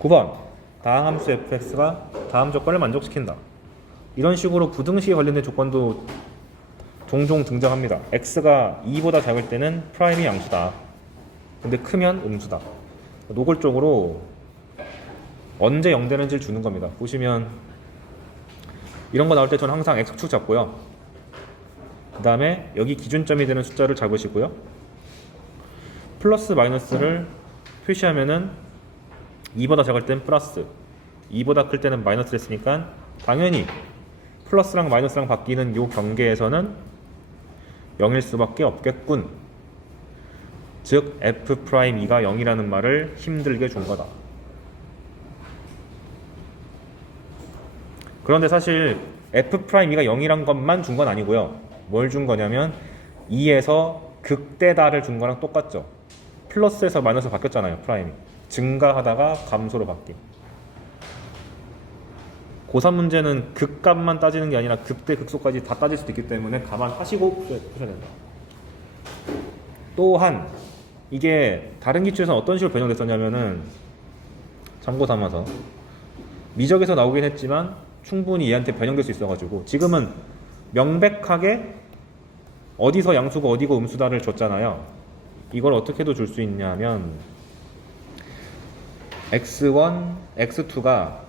9번 다항 함수 fx가 다음 조건을 만족시킨다. 이런 식으로 부등식에 관련된 조건도 종종 등장합니다. x가 2보다 작을 때는 프라임이 양수다. 근데 크면 음수다. 노골적으로 언제 0 되는지를 주는 겁니다. 보시면 이런 거 나올 때 저는 항상 x축 잡고요. 그 다음에 여기 기준점이 되는 숫자를 잡으시고요. 플러스 마이너스를 표시하면은 2보다 작을 땐 플러스, 2보다 클 때는 마이너스 됐으니까 당연히 플러스랑 마이너스랑 바뀌는 요 경계에서는 0일 수밖에 없겠군. 즉 f'2가 0이라는 말을 힘들게 준 거다. 그런데 사실 f'가 0이란 것만 준 건 아니고요. 뭘 준 거냐면 2에서 극대다를 준 거랑 똑같죠. 플러스에서 마이너스 바뀌었잖아요. 프라임이 증가하다가 감소로 바뀐. 고3 문제는 극값만 따지는 게 아니라 극대 극소까지 다 따질 수도 있기 때문에 감안하시고 푸셔야 된다. 또한 이게 다른 기출에서는 어떤 식으로 변형됐었냐면은 참고 삼아서 미적에서 나오긴 했지만 충분히 얘한테 변형될 수 있어가지고 지금은 명백하게 어디서 양수고 어디고 음수다를 줬잖아요. 이걸 어떻게도 줄 수 있냐면 x1, x2가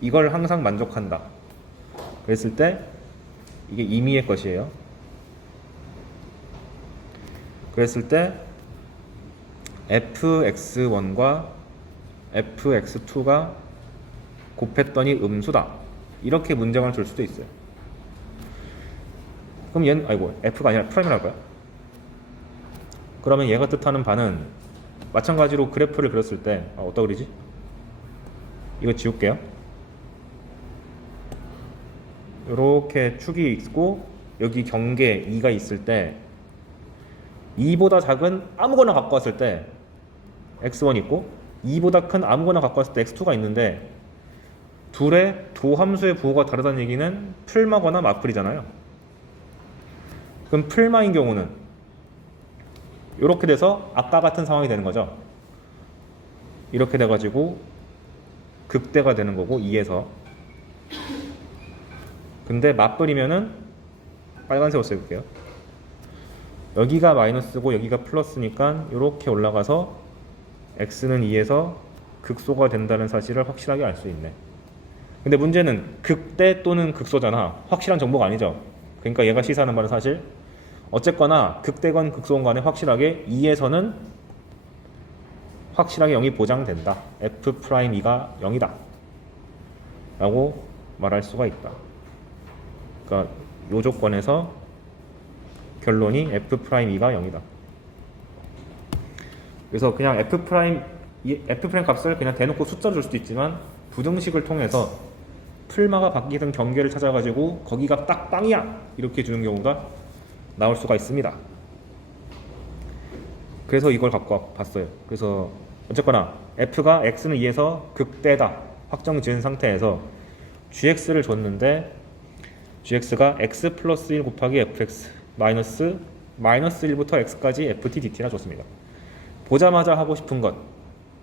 이걸 항상 만족한다. 그랬을 때 이게 임의의 것이에요. 그랬을 때 fx1과 fx2가 곱했더니 음수다. 이렇게 문제만 줄 수도 있어요. 그럼 얘는 f가 아니라 프라임을 할 거야. 그러면 얘가 뜻하는 바는 마찬가지로 그래프를 그렸을 때 어디다 그리지? 이거 지울게요. 이렇게 축이 있고 여기 경계 2가 있을 때 2보다 작은 아무거나 갖고 왔을 때 x1 있고 2보다 큰 아무거나 갖고 왔을 때 x2가 있는데 둘의 도함수의 부호가 다르다는 얘기는 풀마거나 맞풀이잖아요. 그럼 풀마인 경우는 이렇게 돼서 아까 같은 상황이 되는 거죠. 이렇게 돼가지고 극대가 되는 거고 2에서. 근데 맞풀이면은 빨간색으로 써볼게요. 여기가 마이너스고 여기가 플러스니까 이렇게 올라가서 x는 2에서 극소가 된다는 사실을 확실하게 알 수 있네. 근데 문제는 극대 또는 극소잖아. 확실한 정보가 아니죠. 그러니까 얘가 시사하는 말은 사실 어쨌거나 극대건 극소건 간에 확실하게 2에서는 확실하게 0이 보장된다. f'가 0이다 라고 말할 수가 있다. 그러니까 이 조건에서 결론이 f'가 0이다. 그래서 그냥 f' 값을 그냥 대놓고 숫자로 줄 수도 있지만 부등식을 통해서 풀마가 바뀌던 경계를 찾아가지고 거기가 딱 빵이야 이렇게 주는 경우가 나올 수가 있습니다. 그래서 이걸 갖고 봤어요. 그래서 어쨌거나 f가 x는 2에서 극대다 확정 지은 상태에서 gx를 줬는데 gx가 x 플러스 1 곱하기 fx 마이너스 1부터 x까지 ft dt라 줬습니다. 보자마자 하고 싶은 것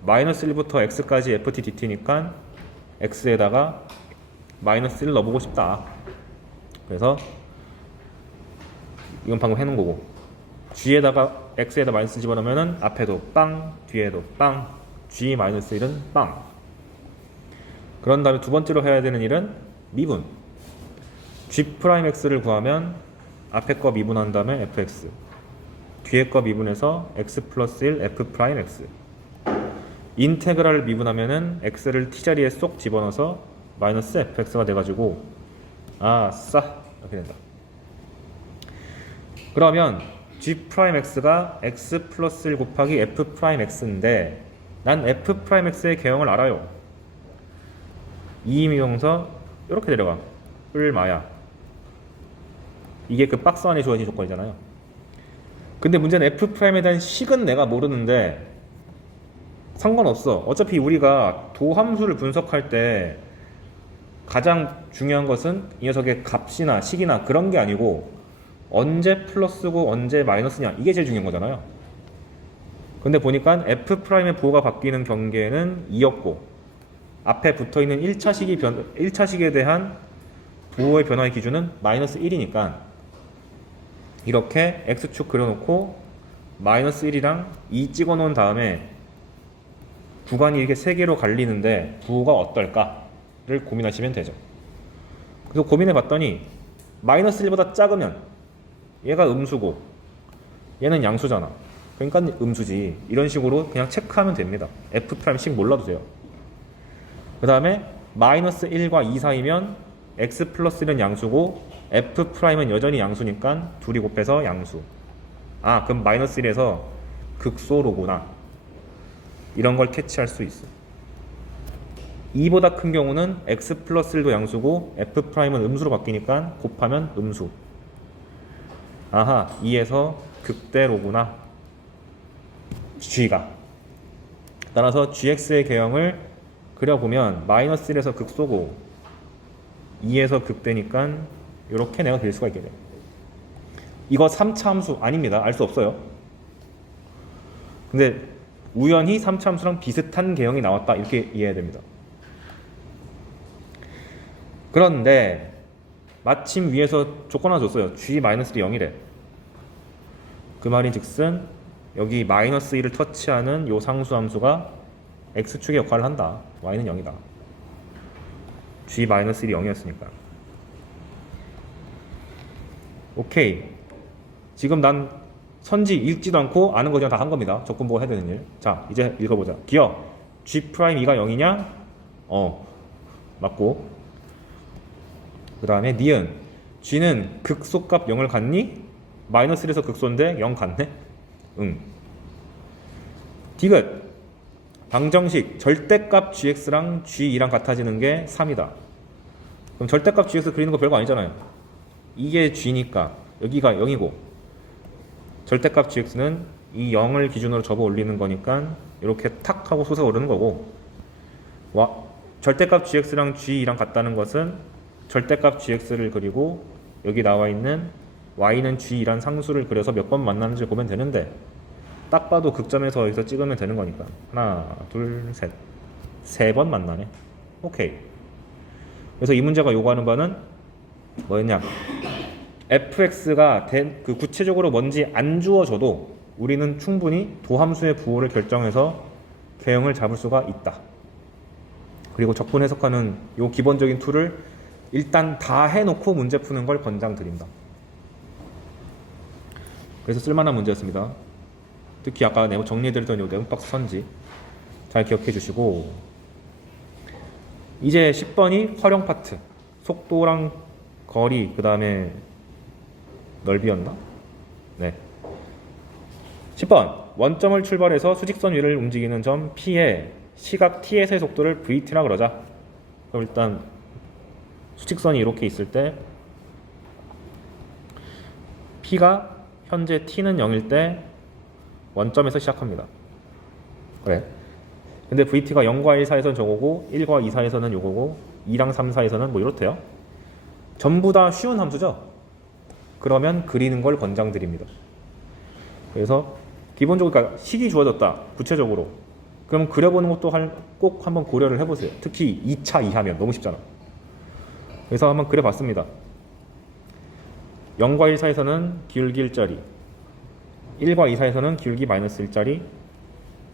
마이너스 1부터 x까지 ft dt니까 x에다가 마이너스 1 넣어보고 싶다. 그래서 이건 방금 해놓은 거고 g에다가 x에다 마이너스 집어넣으면 앞에도 빵 뒤에도 빵 g 마이너스 1은 빵. 그런 다음에 두 번째로 해야 되는 일은 미분 g'x를 구하면 앞에 거 미분한 다음에 fx 뒤에 거 미분해서 x 플러스 1 f'x 인테그랄을 미분하면은 x를 t자리에 쏙 집어넣어서 마이너스 fx가 돼가지고 아싸 이렇게 된다. 그러면 g'x가 x 플러스 1 곱하기 f'x인데 난 f'x의 개형을 알아요. 이임이동서 이렇게 내려가 뿔마야. 이게 그 박스 안에 주어진 조건이잖아요. 근데 문제는 f'에 대한 식은 내가 모르는데 상관없어. 어차피 우리가 도함수를 분석할 때 가장 중요한 것은 이 녀석의 값이나 식이나 그런 게 아니고 언제 플러스고 언제 마이너스냐 이게 제일 중요한 거잖아요. 근데 보니까 F'의 부호가 바뀌는 경계는 2였고 앞에 붙어있는 1차식에 대한 부호의 변화의 기준은 마이너스 1이니까 이렇게 X축 그려놓고 마이너스 1이랑 2 찍어놓은 다음에 구간이 이렇게 3개로 갈리는데 부호가 어떨까를 고민하시면 되죠. 그래서 고민해봤더니 마이너스 1보다 작으면 얘가 음수고 얘는 양수잖아. 그러니까 음수지. 이런 식으로 그냥 체크하면 됩니다. F'씩 몰라도 돼요. 그 다음에 마이너스 1과 2 사이면 X 플러스 1은 양수고 F'은 여전히 양수니까 둘이 곱해서 양수. 아, 그럼 마이너스 1에서 극소로구나. 이런 걸 캐치할 수 있어. 2보다 큰 경우는 X 플러스 1도 양수고 F'은 음수로 바뀌니까 곱하면 음수. 아하, 2에서 극대로구나. G가. 따라서 GX의 개형을 그려보면 마이너스 1에서 극소고 2에서 극대니까 이렇게 내가 그릴 수가 있겠네요. 이거 3차 함수 아닙니다. 알 수 없어요. 근데 우연히 3차 함수랑 비슷한 개형이 나왔다 이렇게 이해해야 됩니다. 그런데 마침 위에서 조건 하나 줬어요. G-0이래. 그 말인 즉슨 여기 마이너스 1을 터치하는 요 상수 함수가 X축의 역할을 한다. Y는 0이다. G-1이 0이었으니까. 오케이. 지금 난 선지 읽지도 않고 아는 거 그냥 다 한 겁니다. 조건 보고 해야 되는 일. 자, 이제 읽어보자. 기억. G'2가 0이냐? 맞고. 그 다음에 니은. G는 극소값 0을 갖니? 마이너스 1에서 극소인데 0 같네? 응. 디귿. 방정식 절대값 gx랑 g2랑 같아지는 게 3이다. 그럼 절대값 gx 그리는 거 별거 아니잖아요. 이게 g니까 여기가 0이고 절대값 gx는 이 0을 기준으로 접어 올리는 거니까 이렇게 탁 하고 솟아오르는 거고 절대값 gx랑 g2랑 같다는 것은 절대값 gx를 그리고 여기 나와 있는 y는 g2란 상수를 그려서 몇 번 만나는지 보면 되는데 딱 봐도 극점에서 여기서 찍으면 되는 거니까 하나, 둘, 셋. 3번 만나네. 오케이. 그래서 이 문제가 요구하는 바는 뭐였냐? fx가 그 구체적으로 뭔지 안 주어져도 우리는 충분히 도함수의 부호를 결정해서 개형을 잡을 수가 있다. 그리고 적분 해석하는 요 기본적인 툴을 일단 다 해놓고 문제 푸는 걸 권장드린다. 그래서 쓸만한 문제였습니다. 특히 아까 정리해드렸던 요 네모박스 선지 잘 기억해 주시고 이제 10번이 활용 파트 속도랑 거리 그 다음에 넓이였나? 네. 10번 원점을 출발해서 수직선 위를 움직이는 점 P에 시각 T에서의 속도를 VT라 그러자. 그럼 일단 수직선이 이렇게 있을 때 P가 현재 T는 0일 때 원점에서 시작합니다. 그래. 근데 VT가 0과 1 사이에서는 저거고 1과 2 사이에서는 요거고 2랑 3 사이에서는 뭐 이렇대요. 전부 다 쉬운 함수죠. 그러면 그리는 걸 권장드립니다. 그래서 기본적으로 그러니까 식이 주어졌다. 구체적으로. 그럼 그려보는 것도 꼭 한번 고려를 해보세요. 특히 2차 이하면 너무 쉽잖아. 그래서 한번 그려봤습니다. 0과 1 사이에서는 기울기 1짜리 1과 2 사이에서는 기울기 마이너스 1짜리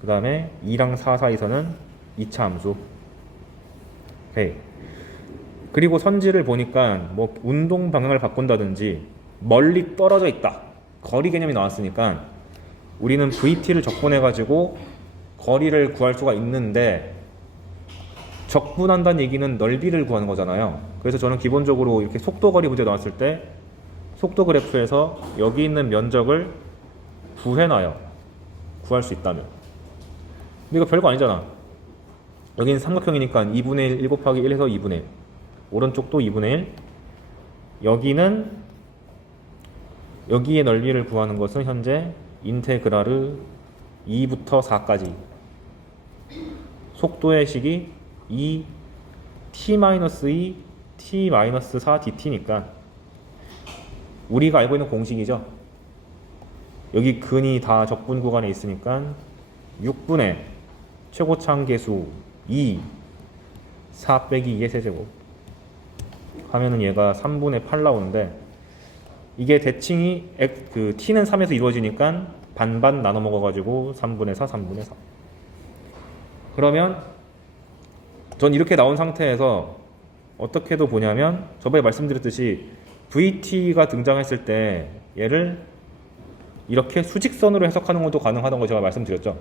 그 다음에 2랑 4 사이에서는 2차 함수. 오케이. 그리고 선지를 보니까 뭐 운동 방향을 바꾼다든지 멀리 떨어져 있다. 거리 개념이 나왔으니까 우리는 VT를 적분해 가지고 거리를 구할 수가 있는데 적분한다는 얘기는 넓이를 구하는 거잖아요. 그래서 저는 기본적으로 이렇게 속도 거리 문제 나왔을 때 속도 그래프에서 여기 있는 면적을 구해놔요. 구할 수 있다면. 근데 이거 별거 아니잖아. 여기는 삼각형이니까 2분의 1, 1 곱하기 1 해서 2분의 1. 오른쪽도 2분의 1. 여기는 여기의 넓이를 구하는 것은 현재 인테그랄을 2부터 4까지. 속도의 식이 2 t-2 t-4 dt니까 우리가 알고 있는 공식이죠. 여기 근이 다 적분 구간에 있으니까 6분의 최고차항계수 2 4 빼기 2의 세제곱 하면은 얘가 3분의 8 나오는데, 이게 대칭이 t는 3에서 이루어지니까 반반 나눠 먹어가지고 3분의 4 3분의 4. 그러면 전 이렇게 나온 상태에서 어떻게도 보냐면, 저번에 말씀드렸듯이 VT가 등장했을 때 얘를 이렇게 수직선으로 해석하는 것도 가능하다는 거 제가 말씀드렸죠.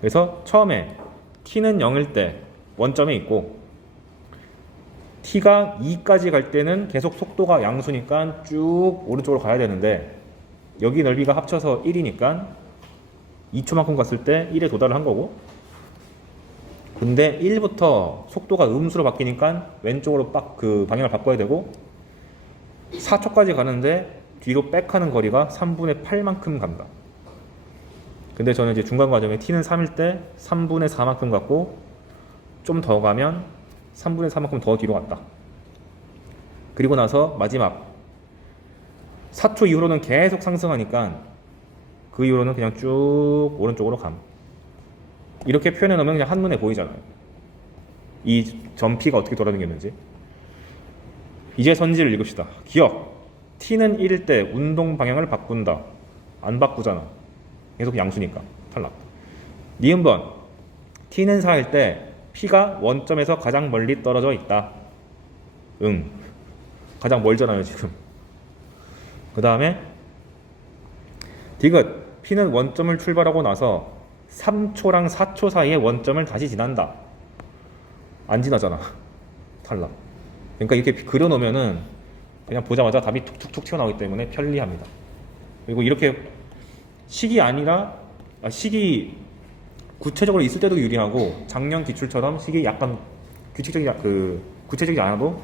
그래서 처음에 t는 0일 때 원점에 있고, t가 2까지 갈 때는 계속 속도가 양수니까 쭉 오른쪽으로 가야 되는데, 여기 넓이가 합쳐서 1이니까 2초만큼 갔을 때 1에 도달을 한 거고, 근데 1부터 속도가 음수로 바뀌니까 왼쪽으로 방향을 바꿔야 되고, 4초까지 가는데 뒤로 백하는 거리가 3분의 8만큼 간다. 근데 저는 이제 중간 과정에 t는 3일 때 3분의 4만큼 갔고, 좀 더 가면 3분의 4만큼 더 뒤로 갔다. 그리고 나서 마지막 4초 이후로는 계속 상승하니까 그 이후로는 그냥 쭉 오른쪽으로 감. 이렇게 표현해 놓으면 그냥 한눈에 보이잖아요. 이 점피가 어떻게 돌아다니는지. 이제 선지를 읽읍시다. 기억. t는 1일 때 운동 방향을 바꾼다. 안 바꾸잖아. 계속 양수니까. 탈락. 니은번. t는 4일 때 p가 원점에서 가장 멀리 떨어져 있다. 응. 가장 멀잖아요, 지금. 그 다음에 디귿. p는 원점을 출발하고 나서 3초랑 4초 사이에 원점을 다시 지난다. 안 지나잖아. 탈락. 그러니까 이렇게 그려놓으면은 그냥 보자마자 답이 툭툭툭 튀어나오기 때문에 편리합니다. 그리고 이렇게 식이 구체적으로 있을 때도 유리하고, 작년 기출처럼 식이 약간 구체적이지 않아도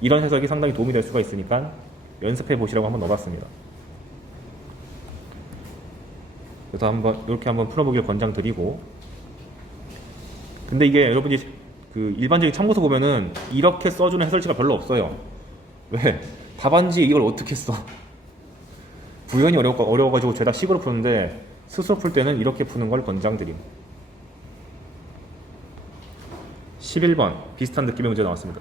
이런 해석이 상당히 도움이 될 수가 있으니까 연습해 보시라고 한번 넣어봤습니다. 그래서 이렇게 한번 풀어보길 권장드리고, 근데 이게 여러분이 일반적인 참고서 보면은 이렇게 써주는 해설지가 별로 없어요. 왜? 답안지 이걸 어떻게 써? 부연이 어려워가지고 죄다 식으로 푸는데, 스스로 풀 때는 이렇게 푸는 걸 권장드림. 11번 비슷한 느낌의 문제 나왔습니다.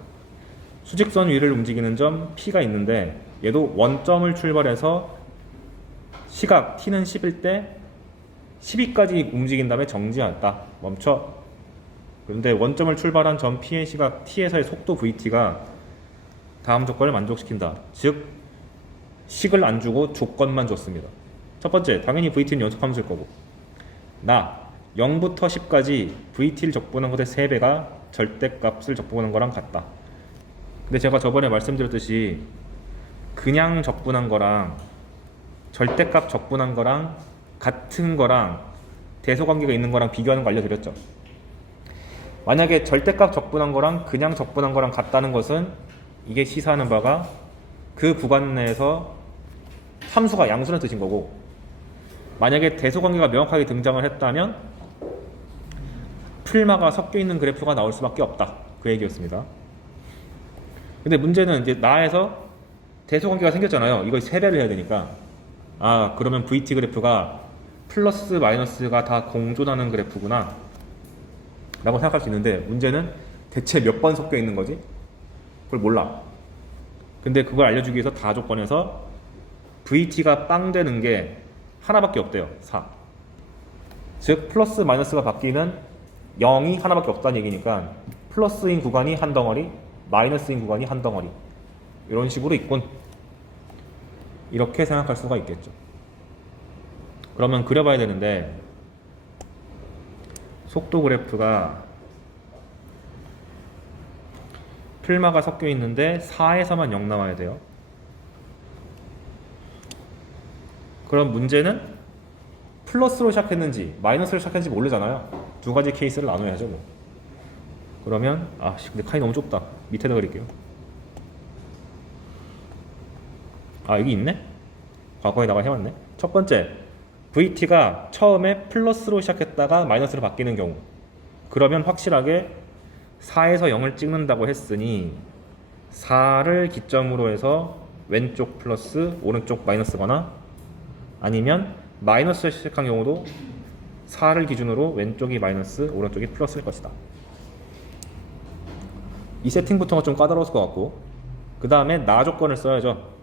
수직선 위를 움직이는 점 P가 있는데, 얘도 원점을 출발해서 시각 T는 10일 때 12까지 움직인 다음에 정지했다. 멈춰. 그런데 원점을 출발한 점 P의 시각 T에서의 속도 VT가 다음 조건을 만족시킨다. 즉, 식을 안 주고 조건만 줬습니다. 첫 번째, 당연히 VT는 연속함수일 거고, 0부터 10까지 VT를 적분한 것의 3배가 절대값을 적분한 거랑 같다. 근데 제가 저번에 말씀드렸듯이 그냥 적분한 거랑 절대값 적분한 거랑 같은 거랑 대소관계가 있는 거랑 비교하는 거 알려드렸죠. 만약에 절대값 적분한 거랑 그냥 적분한 거랑 같다는 것은, 이게 시사하는 바가 그 구간 내에서 함수가 양수는 뜻인 거고, 만약에 대소관계가 명확하게 등장을 했다면 풀마가 섞여 있는 그래프가 나올 수밖에 없다. 그 얘기였습니다. 근데 문제는 이제 나에서 대소관계가 생겼잖아요. 이걸 3배를 해야 되니까, 그러면 VT 그래프가 플러스 마이너스가 다 공존하는 그래프구나 라고 생각할 수 있는데, 문제는 대체 몇 번 섞여 있는 거지? 그걸 몰라. 근데 그걸 알려주기 위해서 다 조건에서 VT가 빵 되는 게 하나밖에 없대요. 4. 즉 플러스 마이너스가 바뀌는 0이 하나밖에 없다는 얘기니까, 플러스인 구간이 한 덩어리, 마이너스인 구간이 한 덩어리, 이런 식으로 있군. 이렇게 생각할 수가 있겠죠. 그러면 그려봐야 되는데, 속도 그래프가 풀마가 섞여 있는데 4에서만 0 나와야 돼요. 그럼 문제는 플러스로 시작했는지 마이너스로 시작했는지 모르잖아요. 두 가지 케이스를 나눠야죠. 뭐. 그러면 근데 칸이 너무 좁다. 밑에다 그릴게요. 여기 있네? 과거에다가 해왔네. 첫 번째, VT가 처음에 플러스로 시작했다가 마이너스로 바뀌는 경우, 그러면 확실하게 4에서 0을 찍는다고 했으니 4를 기점으로 해서 왼쪽 플러스 오른쪽 마이너스거나, 아니면 마이너스를 시작한 경우도 4를 기준으로 왼쪽이 마이너스, 오른쪽이 플러스일 것이다. 이 세팅부터가 좀 까다로울 것 같고, 그 다음에 나 조건을 써야죠.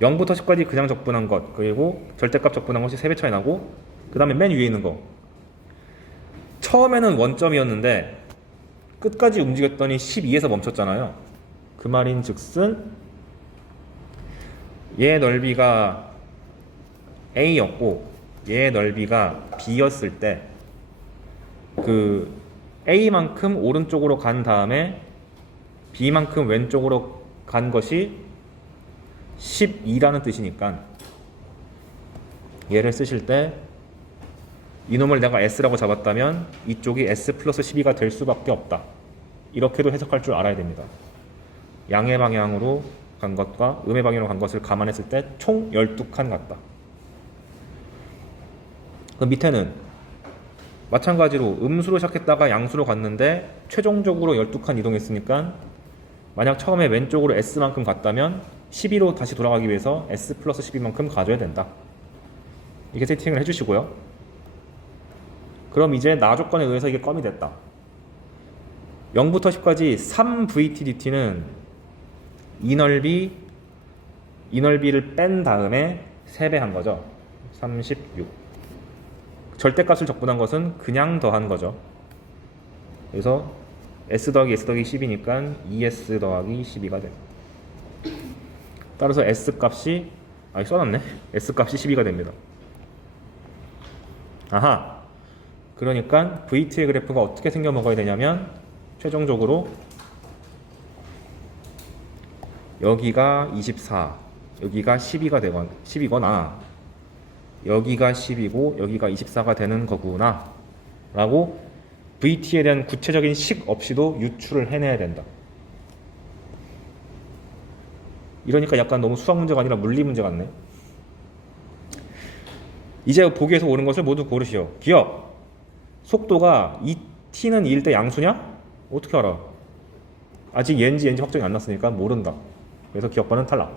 0부터 10까지 그냥 적분한 것, 그리고 절대값 적분한 것이 3배 차이 나고, 그 다음에 맨 위에 있는 거. 처음에는 원점이었는데 끝까지 움직였더니 12에서 멈췄잖아요. 그 말인 즉슨 얘 넓이가 A였고 얘 넓이가 B였을 때 그 A만큼 오른쪽으로 간 다음에 B만큼 왼쪽으로 간 것이 12라는 뜻이니까 얘를 쓰실 때 이놈을 내가 S라고 잡았다면 이쪽이 S 플러스 12가 될 수밖에 없다. 이렇게도 해석할 줄 알아야 됩니다. 양의 방향으로 간 것과 음의 방향으로 간 것을 감안했을 때 총 12칸 같다. 그 밑에는 마찬가지로 음수로 시작했다가 양수로 갔는데 최종적으로 12칸 이동했으니까 만약 처음에 왼쪽으로 S만큼 갔다면 12로 다시 돌아가기 위해서 S 플러스 12만큼 가져야 된다. 이렇게 세팅을 해주시고요. 그럼 이제 나 조건에 의해서 이게 껌이 됐다. 0부터 10까지 3VTDT는 이 넓이를 뺀 다음에 3배 한 거죠. 36. 절대값을 적분한 것은 그냥 더한 거죠. 그래서 S 더하기 S 더하기 10이니까 2S 더하기 12가 돼. 따라서 S 값이 써놨네. S 값이 12가 됩니다. 아하. 그러니까 VT의 그래프가 어떻게 생겨 먹어야 되냐면 최종적으로 여기가 24, 여기가 10이거나 여기가 10이고 여기가 24가 되는 거구나 라고 VT에 대한 구체적인 식 없이도 유추를 해내야 된다. 이러니까 약간 너무 수학 문제가 아니라 물리 문제 같네. 이제 보기에서 오는 것을 모두 고르시오. 기억! 속도가 이 t는 2일 때 양수냐? 어떻게 알아? 아직 얘인지 확정이 안 났으니까 모른다. 그래서 기억번은 탈락.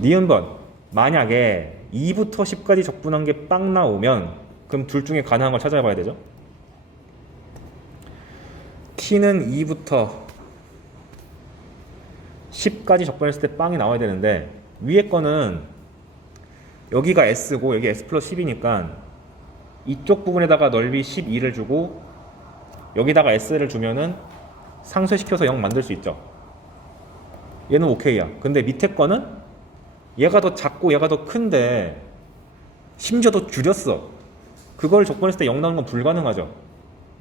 니은번, 만약에 2부터 10까지 적분한 게 빵 나오면 그럼 둘 중에 가능한 걸 찾아봐야 되죠. t는 2부터 10까지 적분했을 때 빵이 나와야 되는데 위에 거는 여기가 s고 여기 s 플러스 10이니까 이쪽 부분에다가 넓이 12를 주고 여기다가 s를 주면은 상쇄시켜서 0 만들 수 있죠. 얘는 오케이야. 근데 밑에 거는 얘가 더 작고 얘가 더 큰데 심지어 더 줄였어. 그걸 적분했을 때 0 나오는 건 불가능하죠.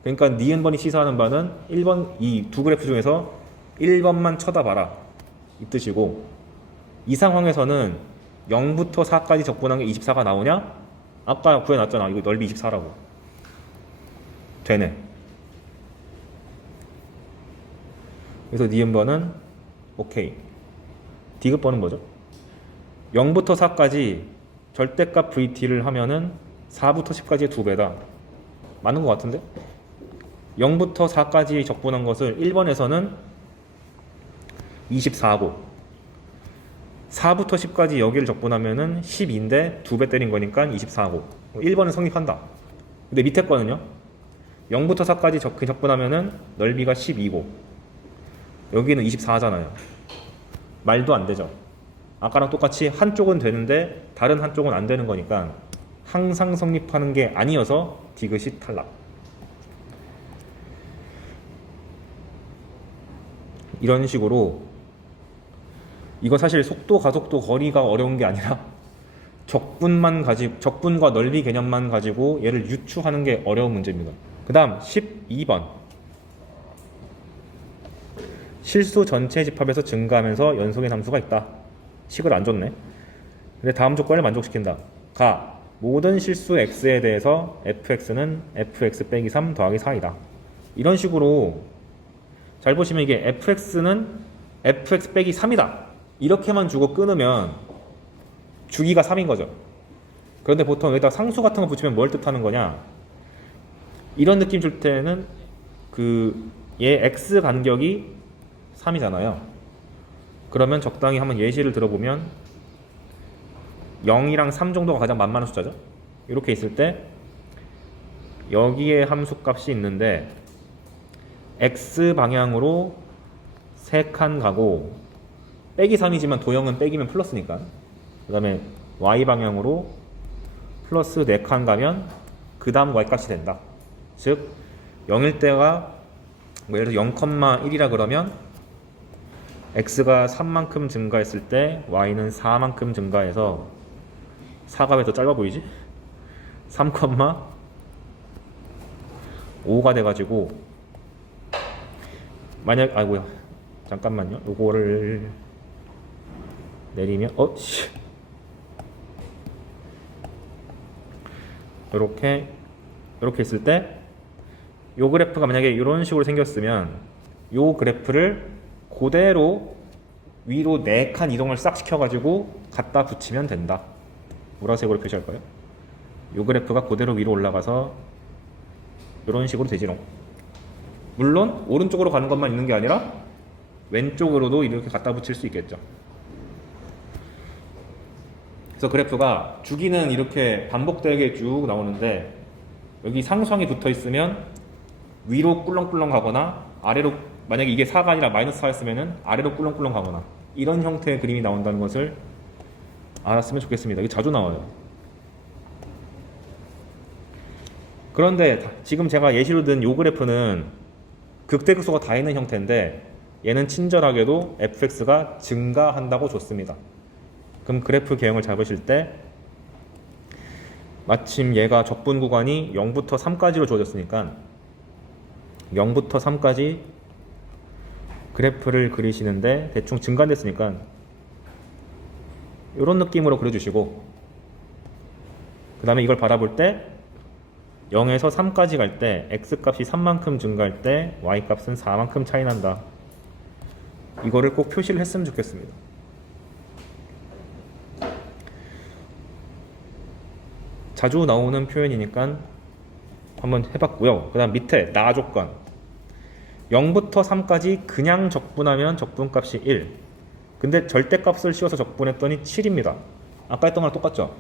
그러니까 니은번이 시사하는 바는 1번 이 두 그래프 중에서 1번만 쳐다봐라 이 뜻이고, 이 상황에서는 0부터 4까지 적분한 게 24가 나오냐? 아까 구해놨잖아. 이거 넓이 24라고. 되네. 그래서 니은번은 오케이. 디귿번은 뭐죠? 0부터 4까지 절대값 VT를 하면은 4부터 10까지의 2배다. 맞는 것 같은데? 0부터 4까지 적분한 것을 1번에서는 24고 4부터 10까지 여기를 적분하면은 12인데 2배 때린 거니까 24고 1번은 성립한다. 근데 밑에 거는요? 0부터 4까지 적분하면은 넓이가 12고 여기는 24잖아요. 말도 안 되죠. 아까랑 똑같이 한쪽은 되는데 다른 한쪽은 안 되는 거니까 항상 성립하는 게 아니어서 디귿이 탈락. 이런 식으로 이거 사실 속도, 가속도, 거리가 어려운 게 아니라 적분과 넓이 개념만 가지고 얘를 유추하는 게 어려운 문제입니다. 그 다음 12번. 실수 전체 집합에서 증가하면서 연속의 함수가 있다. 식을 안 줬네. 근데 다음 조건을 만족시킨다. 가. 모든 실수 x에 대해서 fx는 fx 빼기 3 더하기 4이다. 이런 식으로 잘 보시면 이게 fx는 fx 빼기 3이다. 이렇게만 주고 끊으면 주기가 3인 거죠. 그런데 보통 여기다 상수 같은 거 붙이면 뭘 뜻하는 거냐? 이런 느낌 줄 때는 얘 x 간격이 3이잖아요. 그러면 적당히 한번 예시를 들어보면 0이랑 3 정도가 가장 만만한 숫자죠. 이렇게 있을 때 여기에 함수값이 있는데 x 방향으로 3칸 가고 빼기 3이지만 도형은 빼기면 플러스니까, 그 다음에 y 방향으로 플러스 4칸 가면 그 다음 y값이 된다. 즉 0일 때가 뭐 예를 들어 0,1이라 그러면 x가 3만큼 증가했을 때 y는 4만큼 증가해서 4가 왜 더 짧아 보이지? 3,5가 돼가지고 만약 아이고야 잠깐만요. 요거를 내리면 요렇게 있을 때 요 그래프가 만약에 이런 식으로 생겼으면 요 그래프를 그대로 위로 4칸 이동을 싹 시켜가지고 갖다 붙이면 된다. 보라색으로 표시할까요? 요 그래프가 그대로 위로 올라가서 이런 식으로 되지롱. 물론 오른쪽으로 가는 것만 있는 게 아니라 왼쪽으로도 이렇게 갖다 붙일 수 있겠죠. 그래서 그래프가 주기는 이렇게 반복되게 쭉 나오는데 여기 상수항이 붙어 있으면 위로 꿀렁꿀렁 가거나 아래로, 만약에 이게 4가 아니라 마이너스 4였으면 아래로 꿀렁꿀렁 가거나 이런 형태의 그림이 나온다는 것을 알았으면 좋겠습니다. 이게 자주 나와요. 그런데 지금 제가 예시로 든 요 그래프는 극대극소가 다 있는 형태인데 얘는 친절하게도 fx가 증가한다고 줬습니다. 그럼 그래프 개형을 잡으실 때 마침 얘가 적분 구간이 0부터 3까지로 주어졌으니까 0부터 3까지 그래프를 그리시는데 대충 증가됐으니까 이런 느낌으로 그려주시고, 그 다음에 이걸 바라볼 때 0에서 3까지 갈 때 x값이 3만큼 증가할 때 y값은 4만큼 차이 난다. 이거를 꼭 표시를 했으면 좋겠습니다. 자주 나오는 표현이니까 한번 해봤고요. 그 다음 밑에 나 조건 0부터 3까지 그냥 적분하면 적분값이 1. 근데 절대값을 씌워서 적분했더니 7입니다. 아까 했던 거랑 똑같죠?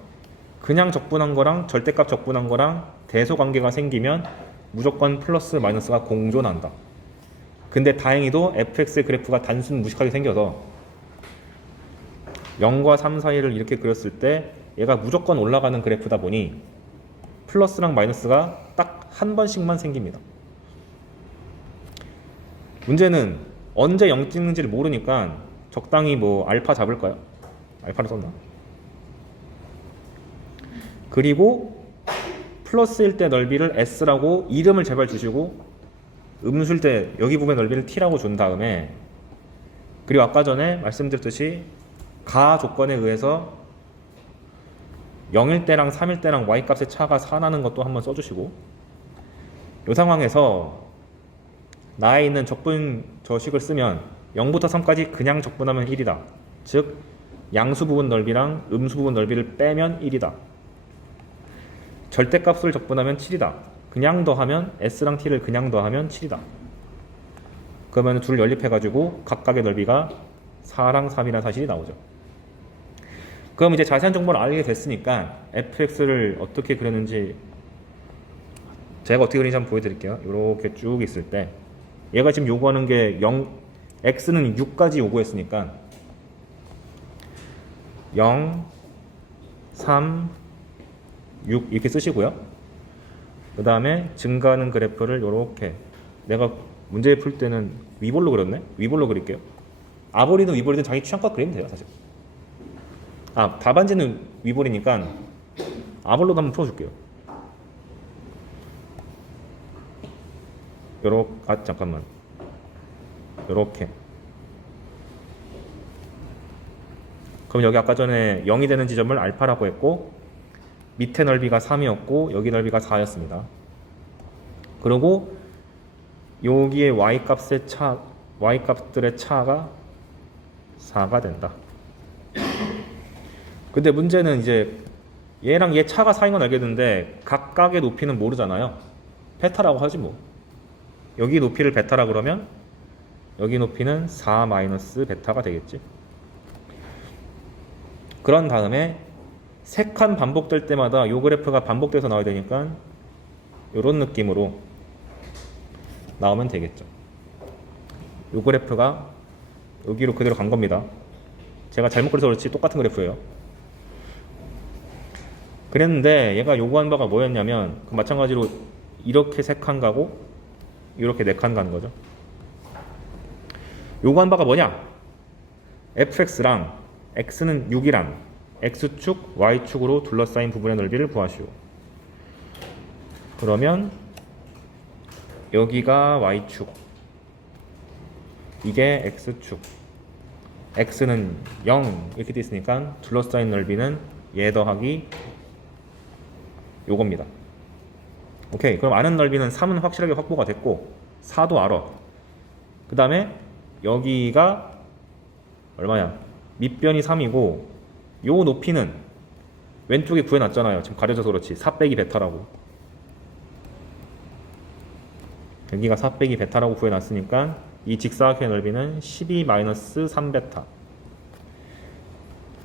그냥 적분한 거랑 절대값 적분한 거랑 대소관계가 생기면 무조건 플러스 마이너스가 공존한다. 근데 다행히도 fx의 그래프가 단순 무식하게 생겨서 0과 3 사이를 이렇게 그렸을 때 얘가 무조건 올라가는 그래프다 보니 플러스랑 마이너스가 딱 한 번씩만 생깁니다. 문제는 언제 0 찍는지를 모르니까 적당히 뭐 알파 잡을까요? 알파를 썼나? 그리고 플러스일 때 넓이를 s라고 이름을 제발 주시고 음수일 때 여기 부분의 넓이를 t라고 준 다음에, 그리고 아까 전에 말씀드렸듯이 가 조건에 의해서 0일 때랑 3일 때랑 y값의 차가 4 나는 것도 한번 써주시고, 이 상황에서 나에 있는 적분 저식을 쓰면 0부터 3까지 그냥 적분하면 1이다. 즉 양수 부분 넓이랑 음수 부분 넓이를 빼면 1이다. 절대값을 적분하면 7이다. 그냥 더하면 s랑 t를 그냥 더하면 7이다. 그러면 둘을 연립해가지고 각각의 넓이가 4랑 3이라는 사실이 나오죠. 그럼 이제 자세한 정보를 알게 됐으니까 fx를 어떻게 그렸는지 제가 어떻게 그리는지 한번 보여드릴게요. 이렇게 쭉 있을 때 얘가 지금 요구하는 게 x는 6까지 요구했으니까 0, 3, 6 이렇게 쓰시고요. 그 다음에 증가하는 그래프를 이렇게, 내가 문제 풀 때는 위볼로 그렸네? 위볼로 그릴게요. 아볼이든 위볼이든 자기 취향껏 그리면 돼요, 사실. 답안지는 위볼이니까 아볼로도 한번 풀어줄게요. 잠깐만. 요렇게. 그럼 여기 아까 전에 0이 되는 지점을 알파라고 했고, 밑에 넓이가 3이었고, 여기 넓이가 4였습니다. 그리고 여기에 y값들의 차가 4가 된다. 근데 문제는 이제 얘랑 얘 차가 4인 건 알겠는데 각각의 높이는 모르잖아요. 베타라고 하지 뭐. 여기 높이를 베타라 그러면 여기 높이는 4 마이너스 베타가 되겠지. 그런 다음에 세 칸 반복될 때마다 요 그래프가 반복돼서 나와야 되니까 요런 느낌으로 나오면 되겠죠. 요 그래프가 여기로 그대로 간 겁니다. 제가 잘못 그려서 그렇지 똑같은 그래프예요. 그랬는데 얘가 요구한 바가 뭐였냐면 마찬가지로 이렇게 세 칸 가고 이렇게 네 칸 가는 거죠. 요구한 바가 뭐냐? fx랑 x는 6이란 x축, y축으로 둘러싸인 부분의 넓이를 구하시오. 그러면 여기가 y축, 이게 x축, x는 0 이렇게 돼 있으니까 둘러싸인 넓이는 얘 더하기 요겁니다. 오케이, 그럼 아는 넓이는 3은 확실하게 확보가 됐고 4도 알아. 그 다음에 여기가 얼마냐? 밑변이 3이고 요 높이는 왼쪽에 구해놨잖아요. 지금 가려져서 그렇지. 4 빼기 베타라고. 여기가 4 빼기 베타라고 구해놨으니까 이 직사각형의 넓이는 12-3베타.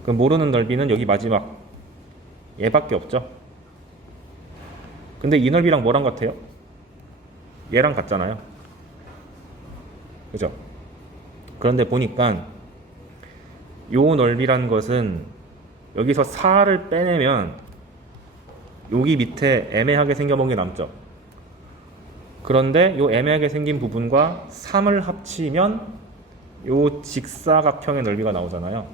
그럼 모르는 넓이는 여기 마지막 얘밖에 없죠. 근데 이 넓이랑 뭐랑 같아요? 얘랑 같잖아요. 그죠? 그런데 보니까 요 넓이란 것은 여기서 4를 빼내면 여기 밑에 애매하게 생겨본 게 남죠. 그런데 요 애매하게 생긴 부분과 3을 합치면 요 직사각형의 넓이가 나오잖아요.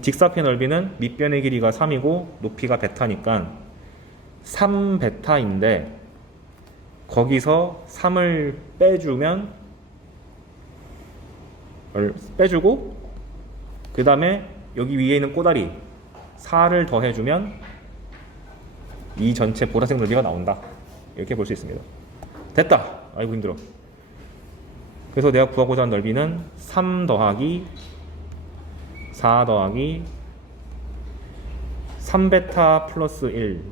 직사각형의 넓이는 밑변의 길이가 3이고 높이가 베타니까 3베타인데 거기서 3을 빼주고 그 다음에 여기 위에 있는 꼬다리 4를 더해주면 이 전체 보라색 넓이가 나온다. 이렇게 볼 수 있습니다. 됐다! 아이고 힘들어. 그래서 내가 구하고자 하는 넓이는 3 더하기 4 더하기 3베타 플러스 1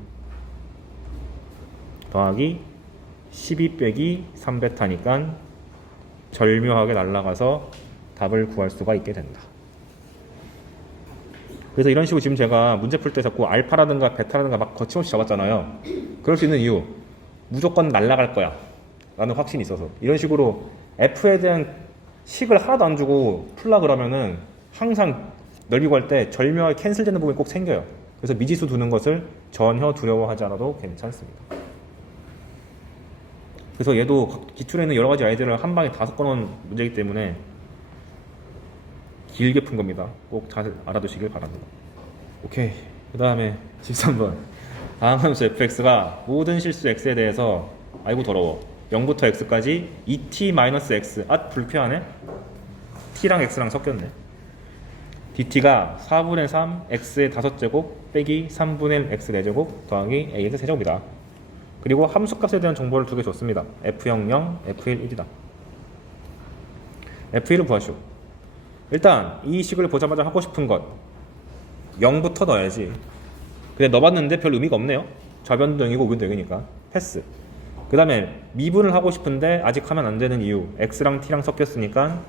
더하기 12 빼기 3베타니까 절묘하게 날아가서 답을 구할 수가 있게 된다. 그래서 이런 식으로 지금 제가 문제 풀 때 자꾸 알파라든가 베타라든가 막 거침없이 잡았잖아요. 그럴 수 있는 이유, 무조건 날아갈 거야 라는 확신이 있어서. 이런 식으로 F에 대한 식을 하나도 안 주고 풀라 그러면은 항상 넓이 구할 때 절묘하게 캔슬되는 부분이 꼭 생겨요. 그래서 미지수 두는 것을 전혀 두려워하지 않아도 괜찮습니다. 그래서 얘도 기출에 있는 여러 가지 아이디어를 한 방에 다 섞어놓은 문제이기 때문에 길게 푼 겁니다. 꼭 잘 알아두시길 바랍니다. 오케이. 그 다음에 13번. 다음 함수 fx가 모든 실수 x에 대해서 아이고 더러워 0부터 x까지 2t-x 불쾌하네? t랑 x랑 섞였네. dt가 4분의 3 x의 5제곱 빼기 3분의 1 x 4제곱 더하기 ax 세제곱이다. 그리고 함수값에 대한 정보를 두 개 줬습니다. f0 0, f1 1이다. f1을 구하시오. 일단 이 식을 보자마자 하고 싶은 것 0부터 넣어야지. 근데 넣어봤는데 별 의미가 없네요. 좌변도 0이고 우변도 0이니까 패스. 그 다음에 미분을 하고 싶은데 아직 하면 안 되는 이유, x랑 t랑 섞였으니까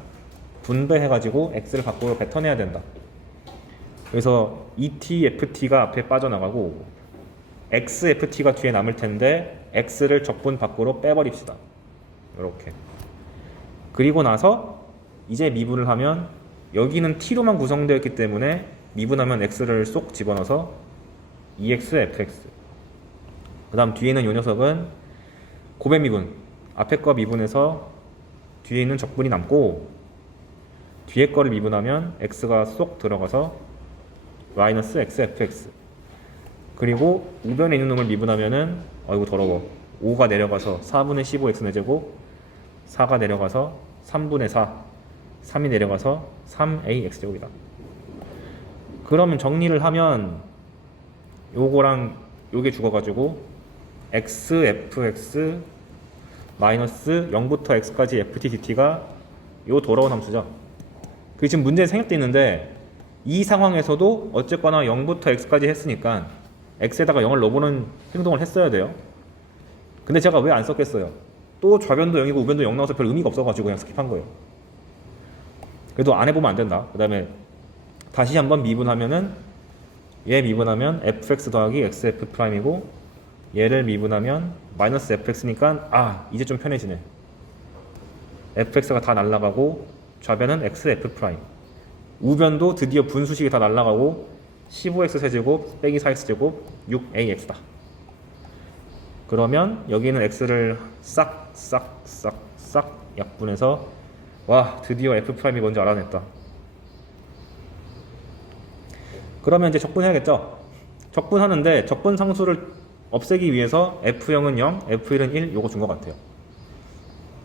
분배해가지고 x를 밖으로 뱉어내야 된다. 그래서 et, ft가 앞에 빠져나가고 x, ft가 뒤에 남을 텐데 x를 적분 밖으로 빼버립시다. 이렇게. 그리고 나서 이제 미분을 하면 여기는 t로만 구성되어 있기 때문에 미분하면 x를 쏙 집어넣어서 2x, fx. 그 다음 뒤에 있는 이 녀석은 고배 미분. 앞에 거 미분해서 뒤에 있는 적분이 남고 뒤에 거를 미분하면 x가 쏙 들어가서 마이너스 x, fx. 그리고 우변에 있는 놈을 미분하면은 아이고 더러워 5가 내려가서 4분의 15x 4제곱 4가 내려가서 3분의 4 3이 내려가서 3a x제곱이다. 그러면 정리를 하면 요거랑 요게 죽어가지고 x, fx 마이너스 0부터 x까지 ft, dt가 요 돌아온 함수죠. 그게 지금 문제에 생략돼 있는데 이 상황에서도 어쨌거나 0부터 x까지 했으니까 x에다가 0을 넣어보는 행동을 했어야 돼요. 근데 제가 왜 안 썼겠어요? 또 좌변도 0이고 우변도 0 나와서 별 의미가 없어가지고 그냥 스킵한 거예요. 그래도 안 해보면 안 된다. 그 다음에 다시 한번 미분하면은 얘 미분하면 fx 더하기 xf 프라임이고 얘를 미분하면 마이너스 fx니까 이제 좀 편해지네. fx가 다 날라가고 좌변은 xf 프라임. 우변도 드디어 분수식이 다 날라가고 15x 세제곱 빼기 4x제곱 6ax다. 그러면 여기는 x를 싹 약분해서 와 드디어 f 프라임이 뭔지 알아냈다. 그러면 이제 적분해야겠죠. 적분하는데 적분 상수를 없애기 위해서 f0은 0, f1은 1 요거 준 것 같아요.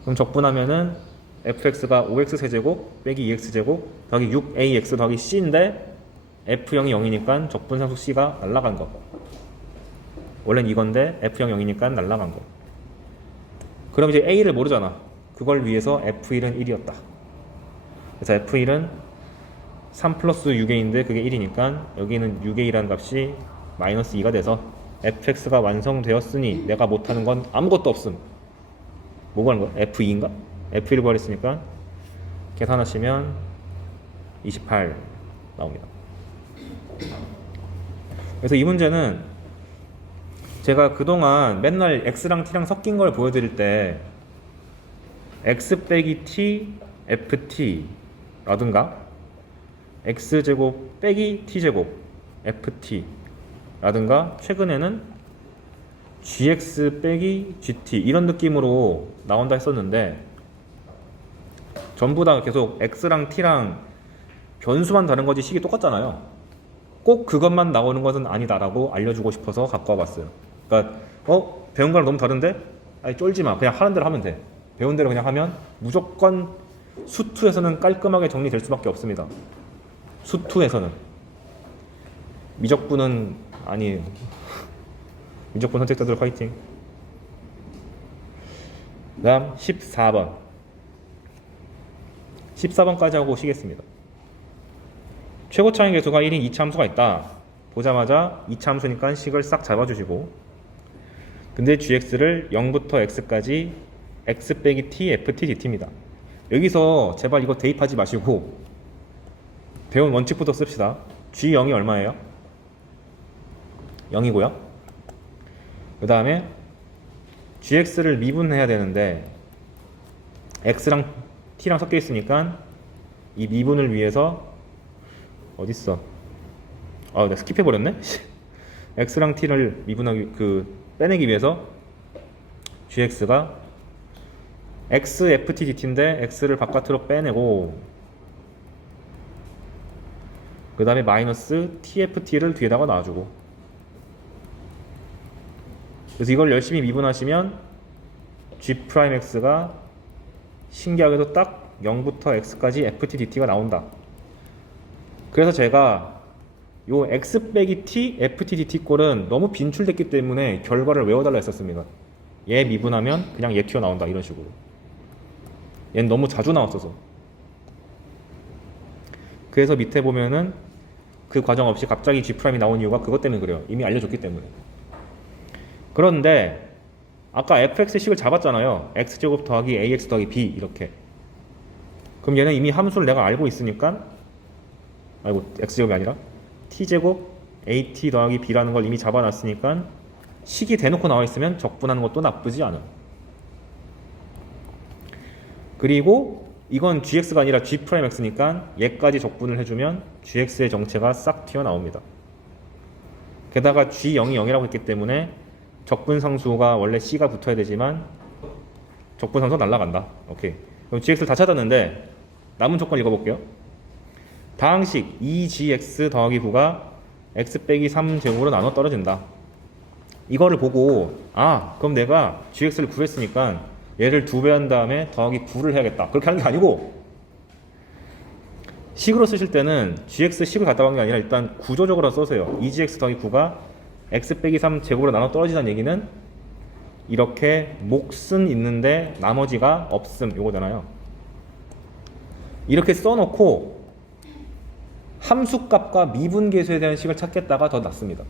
그럼 적분하면은 fx가 5x 세제곱 빼기 2x제곱 더하기 6ax 더하기 c인데 f0이 0이니까 적분 상수 c가 날라간 거. 원래는 이건데 f0 0이니까 날라간 거. 그럼 이제 a를 모르잖아. 그걸 위해서 f1은 1이었다. 그래서 f1은 3 플러스 6a인데 그게 1이니까 여기는 6a라는 값이 마이너스 2가 돼서 fx가 완성되었으니 내가 못하는 건 아무것도 없음. 뭐 구하는 거야? f2인가? f1을 구하랬으니까 계산하시면 28 나옵니다. 그래서 이 문제는 제가 그동안 맨날 x랑 t랑 섞인 걸 보여드릴 때 x 빼기 t ft 라든가 x제곱 빼기 t제곱 ft 라든가 최근에는 gx 빼기 gt 이런 느낌으로 나온다 했었는데 전부 다 계속 x랑 t랑 변수만 다른 거지 식이 똑같잖아요. 꼭 그것만 나오는 것은 아니다라고 알려주고 싶어서 갖고 와봤어요. 그러니까 배운 거랑 너무 다른데? 아니 쫄지마. 그냥 하는 대로 하면 돼. 배운 대로 그냥 하면 무조건 수투에서는 깔끔하게 정리될 수밖에 없습니다. 수투에서는. 미적분은 아니에요. 미적분 선택자들 화이팅. 그 다음 14번 14번까지 하고 쉬겠습니다. 최고차의 계수가 1인 2차 함수가 있다. 보자마자 2차 함수니까 식을 싹 잡아주시고 근데 gx를 0부터 x까지 x 빼기 t ft dt입니다. 여기서 제발 이거 대입하지 마시고 배운 원칙부터 씁시다. g0이 얼마예요? 0이고요. 그 다음에 gx를 미분해야 되는데 x랑 t랑 섞여 있으니까 이 미분을 위해서 어딨어? 내가 스킵해버렸네? x랑 t를 미분하기 빼내기 위해서 gx가 x ft dt인데 x를 바깥으로 빼내고 그 다음에 마이너스 tft를 뒤에다가 놔주고 그래서 이걸 열심히 미분하시면 g'x가 신기하게도 딱 0부터 x까지 ft dt가 나온다. 그래서 제가 요 x 빼기 t ft dt 꼴은 너무 빈출됐기 때문에 결과를 외워달라 했었습니다. 얘 미분하면 그냥 얘 튀어나온다 이런 식으로. 얘는 너무 자주 나왔어서. 그래서 밑에 보면은 그 과정 없이 갑자기 g'이 나온 이유가 그것 때문에 그래요. 이미 알려줬기 때문에. 그런데 아까 fx식을 잡았잖아요. x제곱 더하기 ax 더하기 b 이렇게. 그럼 얘는 이미 함수를 내가 알고 있으니까 x제곱이 아니라 t제곱 at 더하기 b라는 걸 이미 잡아놨으니까 식이 대놓고 나와 있으면 적분하는 것도 나쁘지 않아. 그리고 이건 gx가 아니라 g'x니까 얘까지 적분을 해주면 gx의 정체가 싹 튀어나옵니다. 게다가 g0이 0이라고 했기 때문에 적분상수가 원래 c가 붙어야 되지만 적분상수가 날아간다. 오케이. 그럼 gx를 다 찾았는데 남은 조건 읽어볼게요. 다항식 2gx 더하기 9가 x 빼기 3제곱으로 나눠 떨어진다. 이거를 보고 그럼 내가 gx를 구했으니까 얘를 2배 한 다음에 더하기 9를 해야겠다. 그렇게 하는 게 아니고 식으로 쓰실 때는 gx 식을 갖다 간 게 아니라 일단 구조적으로 써세요. 2gx 더하기 9가 x 빼기 3제곱으로 나눠 떨어진다는 얘기는 이렇게 몫은 있는데 나머지가 없음 요거잖아요. 이렇게 써놓고 함수값과 미분계수에 대한 식을 찾겠다가 더 낫습니다.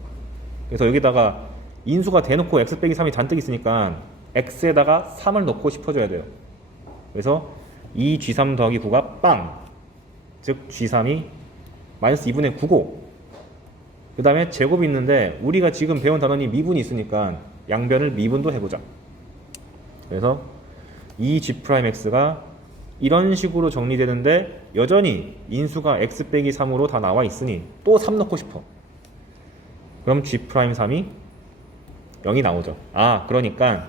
그래서 여기다가 인수가 대놓고 x 빼기 3이 잔뜩 있으니까 x에다가 3을 넣고 싶어줘야 돼요. 그래서 2g3 더하기 9가 빵! 즉 g3이 마이너스 2분의 9고 그 그 다음에 제곱이 있는데 우리가 지금 배운 단원이 미분이 있으니까 양변을 미분도 해보자. 그래서 이 G'X가 이런 식으로 정리되는데 여전히 인수가 x 빼기 3으로 다 나와 있으니 또 3 넣고 싶어. 그럼 G'3이 0이 나오죠. 아, 그러니까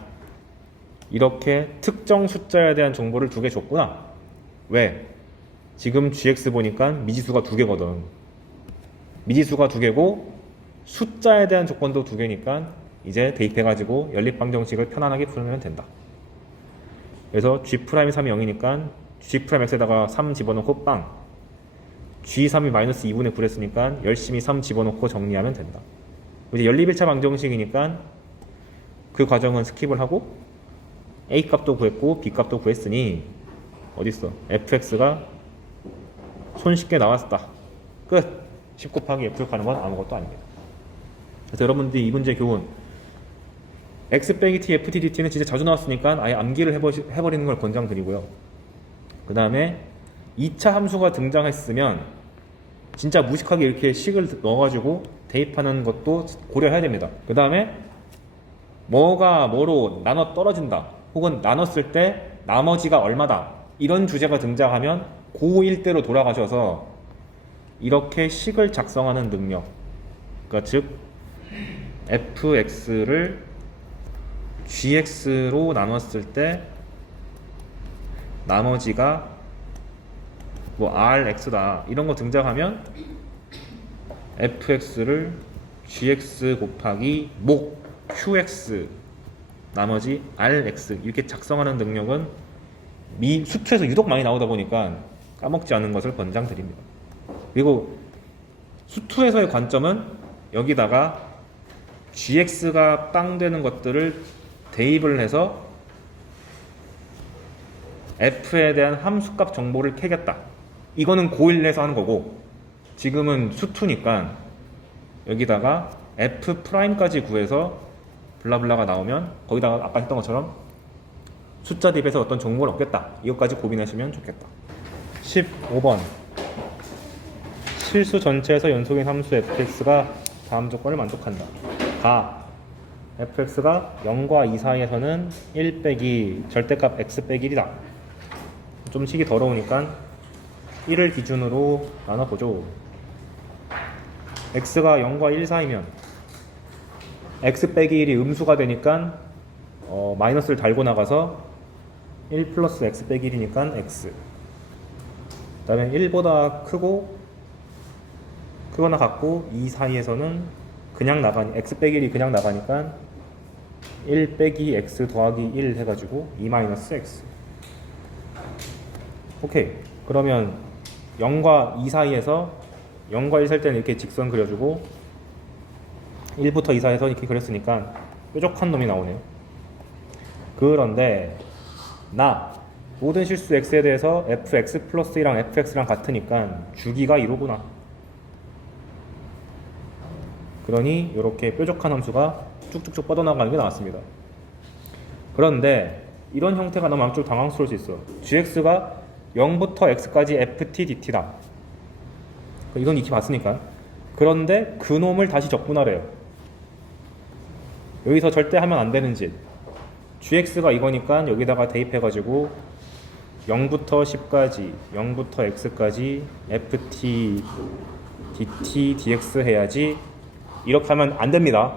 이렇게 특정 숫자에 대한 정보를 두 개 줬구나. 왜? 지금 GX 보니까 미지수가 두 개거든. 미지수가 두 개고 숫자에 대한 조건도 두 개니까 이제 대입해가지고 연립방정식을 편안하게 풀면 된다. 그래서 G'이 3이 0이니까 G'X에다가 3 집어넣고 빵. G3이 마이너스 2분의 9랬으니까 열심히 3 집어넣고 정리하면 된다. 이제 연립1차 방정식이니까 그 과정은 스킵을 하고 A 값도 구했고 B 값도 구했으니 어딨어? fx가 손쉽게 나왔다. 끝! 10 곱하기 f 가는 건 아무것도 아닙니다. 그래서 여러분들이 이 문제 교훈 x 빼기 t, ft, dt는 진짜 자주 나왔으니까 아예 암기를 해버리는 걸 권장드리고요. 그 다음에 2차 함수가 등장했으면 진짜 무식하게 이렇게 식을 넣어가지고 대입하는 것도 고려해야 됩니다. 그 다음에 뭐가 뭐로 나눠 떨어진다 혹은 나눴을 때 나머지가 얼마다 이런 주제가 등장하면 고1대로 돌아가셔서 이렇게 식을 작성하는 능력, 그러니까 즉 fx를 gx로 나눴을 때 나머지가 뭐 rx다 이런 거 등장하면 fx를 gx 곱하기 목 qx 나머지 rx 이렇게 작성하는 능력은 수투에서 유독 많이 나오다 보니까 까먹지 않는 것을 권장드립니다. 그리고 수투에서의 관점은 여기다가 gx가 빵 되는 것들을 대입을 해서 f에 대한 함수값 정보를 캐겠다. 이거는 고1에서 하는 거고 지금은 수투니까 여기다가 f'까지 구해서 블라블라가 나오면 거기다가 아까 했던 것처럼 숫자 대입해서 어떤 정보를 얻겠다. 이것까지 고민하시면 좋겠다. 15번 실수 전체에서 연속인 함수 fx가 다음 조건을 만족한다. 가 fx가 0과 2 사이에서는 1 빼기 절대값 x 빼기 1이다. 좀 식이 더러우니까 1을 기준으로 나눠보죠. x가 0과 1 사이면 x 빼기 1이 음수가 되니까 마이너스를 달고 나가서 1 플러스 x 빼기 1이니까 x. 그 다음에 1보다 크거나 같고 2 사이에서는 그냥 나가니 x 빼기 1이 그냥 나가니까 1 빼기 x 더하기 1 해가지고 2 마이너스 x. 오케이. 그러면 0과 2 사이에서 0과 1 살 때는 이렇게 직선 그려주고 1부터 2 사이에서 이렇게 그렸으니까 뾰족한 놈이 나오네요. 그런데 모든 실수 x에 대해서 fx 플러스 1랑 fx랑 같으니까 주기가 2로구나. 그러니 이렇게 뾰족한 함수가 쭉쭉쭉 뻗어나가는 게 나왔습니다. 그런데 이런 형태가 너무 좀 당황스러울 수 있어. gx가 0부터 x까지 ft dt다. 이건 익히 봤으니까. 그런데 그놈을 다시 적분하래요. 여기서 절대 하면 안 되는 짓. gx가 이거니까 여기다가 대입해가지고 0부터 10까지 0부터 x까지 ft dt dx 해야지. 이렇게 하면 안 됩니다.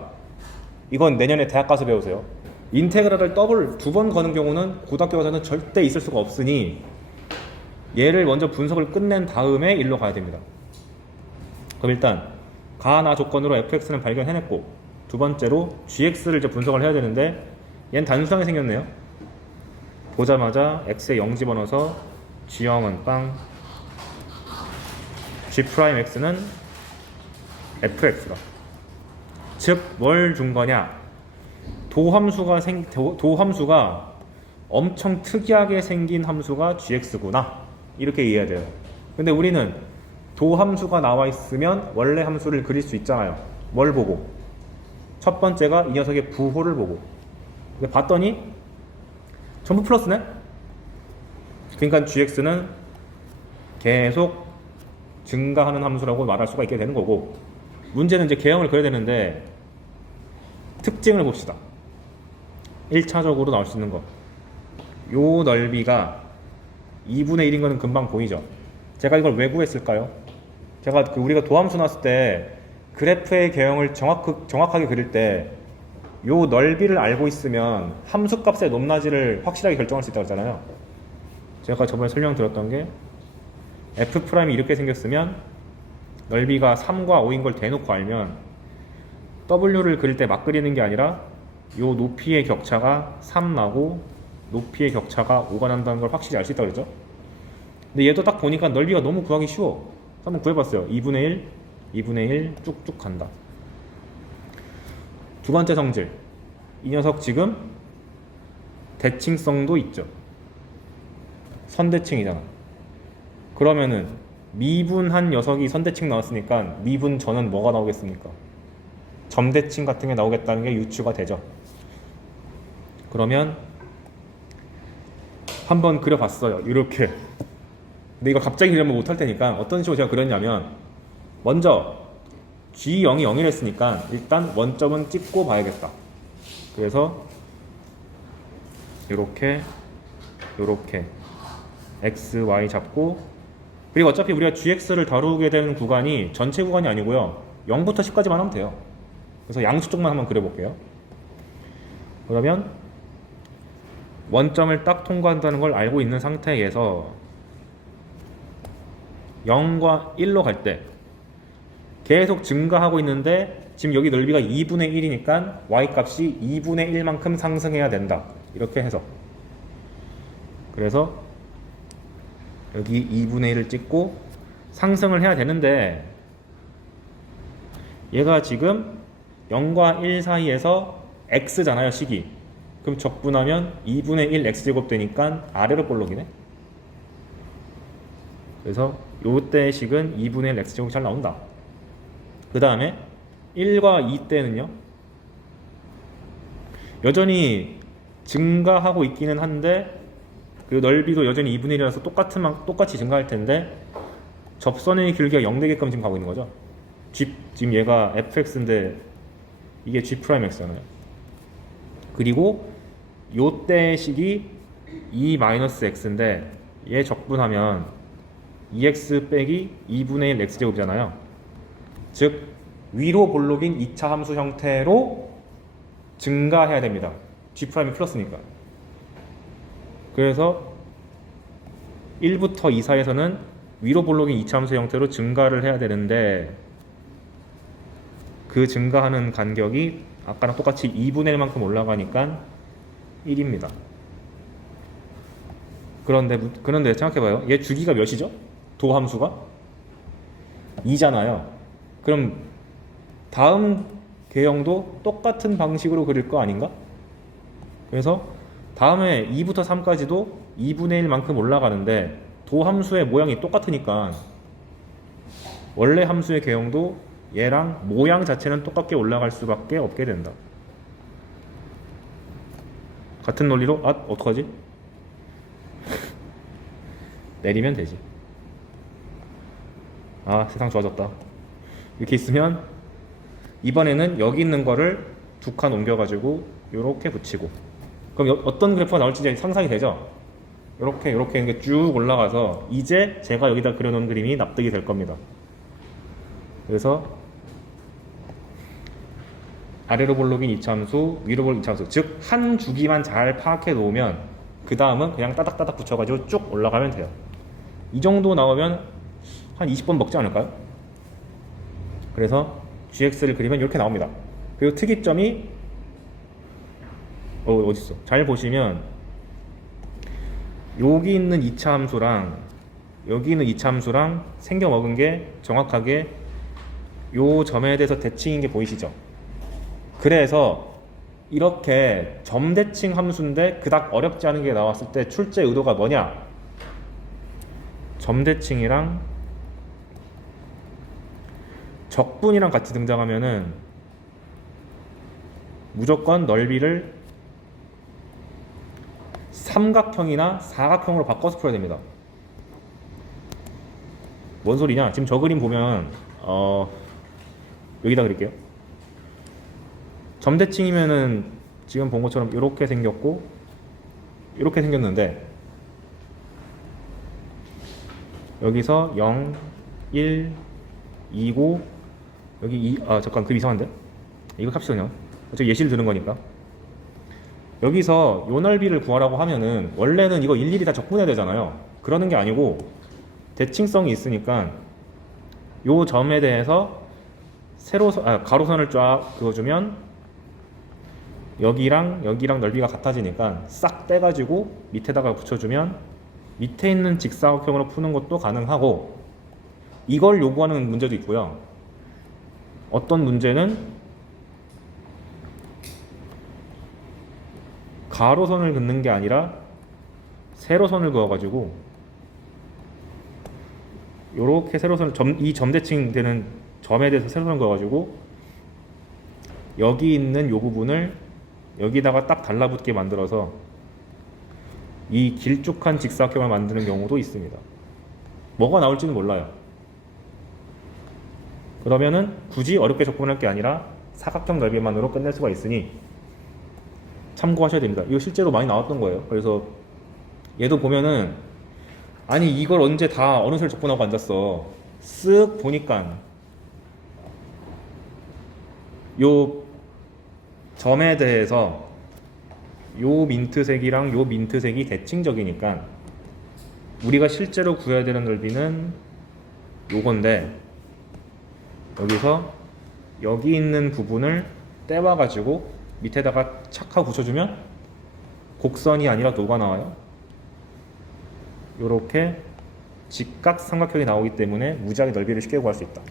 이건 내년에 대학 가서 배우세요. 인테그랄을 더블 2번 거는 경우는 고등학교 가서는 절대 있을 수가 없으니 얘를 먼저 분석을 끝낸 다음에 일로 가야 됩니다. 그럼 일단 가나 조건으로 fx는 발견해냈고 두 번째로 gx를 이제 분석을 해야 되는데 얘는 단순하게 생겼네요. 보자마자 x에 0 집어넣어서 g0은 빵, g'x는 fx다. 즉 뭘 준 거냐? 도함수가 엄청 특이하게 생긴 함수가 gx구나. 이렇게 이해해야 돼요. 근데 우리는 도함수가 나와 있으면 원래 함수를 그릴 수 있잖아요. 뭘 보고? 첫 번째가 이 녀석의 부호를 보고. 근데 봤더니 전부 플러스네? 그러니까 gx는 계속 증가하는 함수라고 말할 수가 있게 되는 거고, 문제는 이제 개형을 그려야 되는데 특징을 봅시다. 1차적으로 나올 수 있는 거. 요 넓이가 2분의 1인 거는 금방 보이죠? 제가 이걸 왜 구했을까요? 제가 우리가 도함수 나왔을 때 그래프의 개형을 정확하게 그릴 때 요 넓이를 알고 있으면 함수 값의 높낮이를 확실하게 결정할 수 있다고 했잖아요. 제가 저번에 설명드렸던 게 F'이 이렇게 생겼으면 넓이가 3과 5인 걸 대놓고 알면 W를 그릴 때 막 그리는 게 아니라 요 높이의 격차가 3 나고 높이의 격차가 5가 난다는 걸 확실히 알 수 있다고 그랬죠. 근데 얘도 딱 보니까 넓이가 너무 구하기 쉬워. 한번 구해봤어요. 2분의 1, 2분의 1 쭉쭉 간다. 두 번째 성질. 이 녀석 지금 대칭성도 있죠. 선대칭이잖아. 그러면은 미분한 녀석이 선대칭 나왔으니까 미분 전은 뭐가 나오겠습니까? 점대칭 같은 게 나오겠다는 게 유추가 되죠. 그러면 한번 그려봤어요. 이렇게. 근데 이거 갑자기 그리면 못할 테니까 어떤 식으로 제가 그렸냐면 먼저 G0이 0이랬으니까 일단 원점은 찍고 봐야겠다. 그래서 요렇게 X, Y 잡고 그리고 어차피 우리가 GX를 다루게 되는 구간이 전체 구간이 아니고요. 0부터 10까지만 하면 돼요. 그래서 양수 쪽만 한번 그려볼게요. 그러면 원점을 딱 통과한다는 걸 알고 있는 상태에서 0과 1로 갈 때 계속 증가하고 있는데 지금 여기 넓이가 2분의 1이니까 y 값이 2분의 1만큼 상승해야 된다. 이렇게 해서 그래서 여기 2분의 1을 찍고 상승을 해야 되는데 얘가 지금 0과 1 사이에서 x잖아요. 식이. 그럼 적분하면 2분의 1 x제곱 되니까 아래로 볼록이네. 그래서 요때 식은 2분의 1 x제곱이 잘 나온다. 그 다음에 1과 2 때는요 여전히 증가하고 있기는 한데 그 넓이도 여전히 2분의 1이라서 똑같이 증가할 텐데 접선의 길이가 0 되게끔 지금 가고 있는 거죠. 지금 얘가 fx인데 이게 g'x잖아요. 그리고 요때 식이 2-x인데 얘 적분하면 2x 빼기 2분의 1 x제곱이잖아요. 즉 위로 볼록인 2차 함수 형태로 증가해야 됩니다. G'이 플러스니까. 그래서 1부터 2 사이에서는 위로 볼록인 2차 함수 형태로 증가를 해야 되는데 그 증가하는 간격이 아까랑 똑같이 2분의 1만큼 올라가니까 1입니다. 그런데 생각해봐요. 얘 주기가 몇이죠? 도함수가? 2잖아요. 그럼 다음 개형도 똑같은 방식으로 그릴 거 아닌가? 그래서 다음에 2부터 3까지도 2분의 1만큼 올라가는데 도함수의 모양이 똑같으니까 원래 함수의 개형도 얘랑 모양 자체는 똑같게 올라갈 수밖에 없게 된다. 같은 논리로 어떡하지? 내리면 되지. 세상 좋아졌다. 이렇게 있으면 이번에는 여기 있는 거를 두 칸 옮겨가지고 이렇게 붙이고 그럼 어떤 그래프가 나올지 이제 상상이 되죠? 이렇게 이렇게 쭉 올라가서 이제 제가 여기다 그려놓은 그림이 납득이 될 겁니다. 그래서 아래로 볼록인 2차 함수, 위로 볼록인 2차 함수, 즉 한 주기만 잘 파악해 놓으면 그 다음은 그냥 따닥따닥 붙여가지고 쭉 올라가면 돼요. 이 정도 나오면 한 20번 먹지 않을까요? 그래서 gx를 그리면 이렇게 나옵니다. 그리고 특이점이 어딨어? 잘 보시면 여기 있는 2차 함수랑 여기 있는 2차 함수랑 생겨 먹은 게 정확하게 요 점에 대해서 대칭인 게 보이시죠? 그래서 이렇게 점대칭 함수인데 그닥 어렵지 않은 게 나왔을 때 출제 의도가 뭐냐? 점대칭이랑 적분이랑 같이 등장하면은 무조건 넓이를 삼각형이나 사각형으로 바꿔서 풀어야 됩니다. 뭔 소리냐? 지금 저 그림 보면 여기다 그릴게요. 점대칭이면은 지금 본 것처럼 이렇게 생겼고 이렇게 생겼는데 여기서 0, 1, 2고 여기 2, 잠깐 그 이상한데? 이거 합시다 그냥. 어차피 예시를 드는 거니까. 여기서 요 넓이를 구하라고 하면은 원래는 이거 일일이 다 적분해야 되잖아요. 그러는 게 아니고 대칭성이 있으니까 요 점에 대해서 가로선을 쫙 그어주면 여기랑 여기랑 넓이가 같아지니까 싹 떼가지고 밑에다가 붙여주면 밑에 있는 직사각형으로 푸는 것도 가능하고 이걸 요구하는 문제도 있고요. 어떤 문제는 가로선을 긋는 게 아니라 세로선을 그어가지고 요렇게 세로선을 이 점대칭 되는 점에 대해서 세로선을 그어가지고 여기 있는 요 부분을 여기다가 딱 달라붙게 만들어서 이 길쭉한 직사각형을 만드는 경우도 있습니다. 뭐가 나올지는 몰라요. 그러면은 굳이 어렵게 접근할 게 아니라 사각형 넓이만으로 끝낼 수가 있으니 참고하셔야 됩니다. 이거 실제로 많이 나왔던 거예요. 그래서 얘도 보면은 아니 이걸 언제 다 어느 설 접근하고 앉았어. 쓱 보니까 요 점에 대해서 요 민트색이랑 요 민트색이 대칭적이니까 우리가 실제로 구해야 되는 넓이는 요건데 여기서 여기 있는 부분을 떼와 가지고 밑에다가 착 하고 붙여주면 곡선이 아니라 도가 나와요. 요렇게 직각 삼각형이 나오기 때문에 무지하게 넓이를 쉽게 구할 수 있다.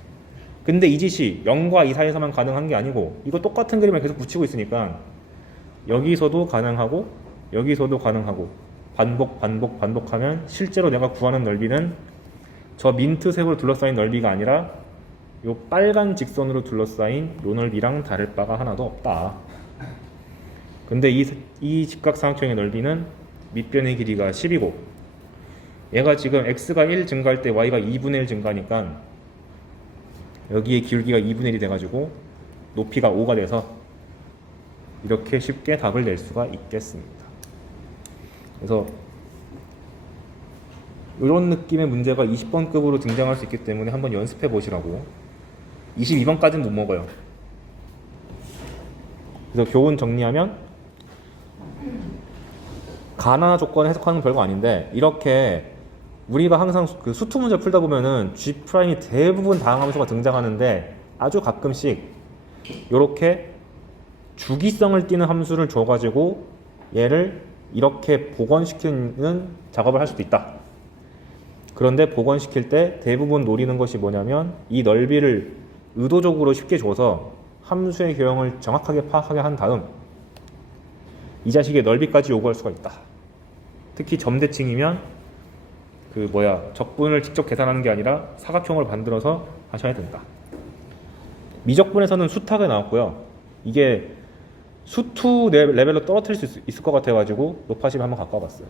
근데 이 짓이 0과 2 사이에서만 가능한 게 아니고 이거 똑같은 그림을 계속 붙이고 있으니까 여기서도 가능하고 여기서도 가능하고 반복하면 실제로 내가 구하는 넓이는 저 민트색으로 둘러싸인 넓이가 아니라 요 빨간 직선으로 둘러싸인 요 넓이랑 다를 바가 하나도 없다. 근데 이 직각삼각형의 넓이는 밑변의 길이가 10이고 얘가 지금 x가 1 증가할 때 y가 2분의 1 증가하니까 여기에 기울기가 2분의 1이 돼가지고 높이가 5가 돼서 이렇게 쉽게 답을 낼 수가 있겠습니다. 그래서 이런 느낌의 문제가 20번급으로 등장할 수 있기 때문에 한번 연습해 보시라고. 22번까지는 못 먹어요. 그래서 교훈 정리하면 가나 조건 해석하는 건 별거 아닌데 이렇게 우리가 항상 그 수투 문제 풀다 보면은 G'이 대부분 다항함수가 등장하는데 아주 가끔씩 이렇게 주기성을 띠는 함수를 줘가지고 얘를 이렇게 복원시키는 작업을 할 수도 있다. 그런데 복원시킬 때 대부분 노리는 것이 뭐냐면 이 넓이를 의도적으로 쉽게 줘서 함수의 교형을 정확하게 파악하게 한 다음 이 자식의 넓이까지 요구할 수가 있다. 특히 점대칭이면 적분을 직접 계산하는 게 아니라 사각형을 만들어서 하셔야 된다. 미적분에서는 수탁이 나왔고요. 이게 수투 레벨로 떨어뜨릴 수 있을 것 같아가지고 높아심 한번 갖고 와봤어요.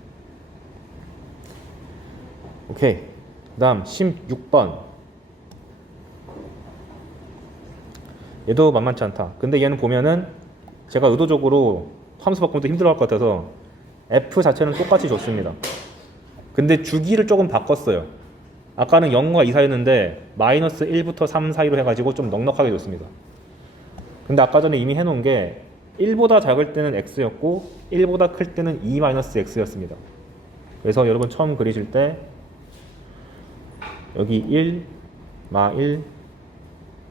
오케이. 그 다음 16번. 얘도 만만치 않다. 근데 얘는 보면은 제가 의도적으로 함수 바꾸면서 힘들어할 것 같아서 f 자체는 똑같이 줬습니다. 근데 주기를 조금 바꿨어요. 아까는 0과 2 사이였는데 마이너스 1부터 3 사이로 해가지고 좀 넉넉하게 줬습니다. 근데 아까 전에 이미 해놓은 게 1보다 작을 때는 x였고 1보다 클 때는 2-x였습니다. 그래서 여러분 처음 그리실 때 여기 1, 마 1,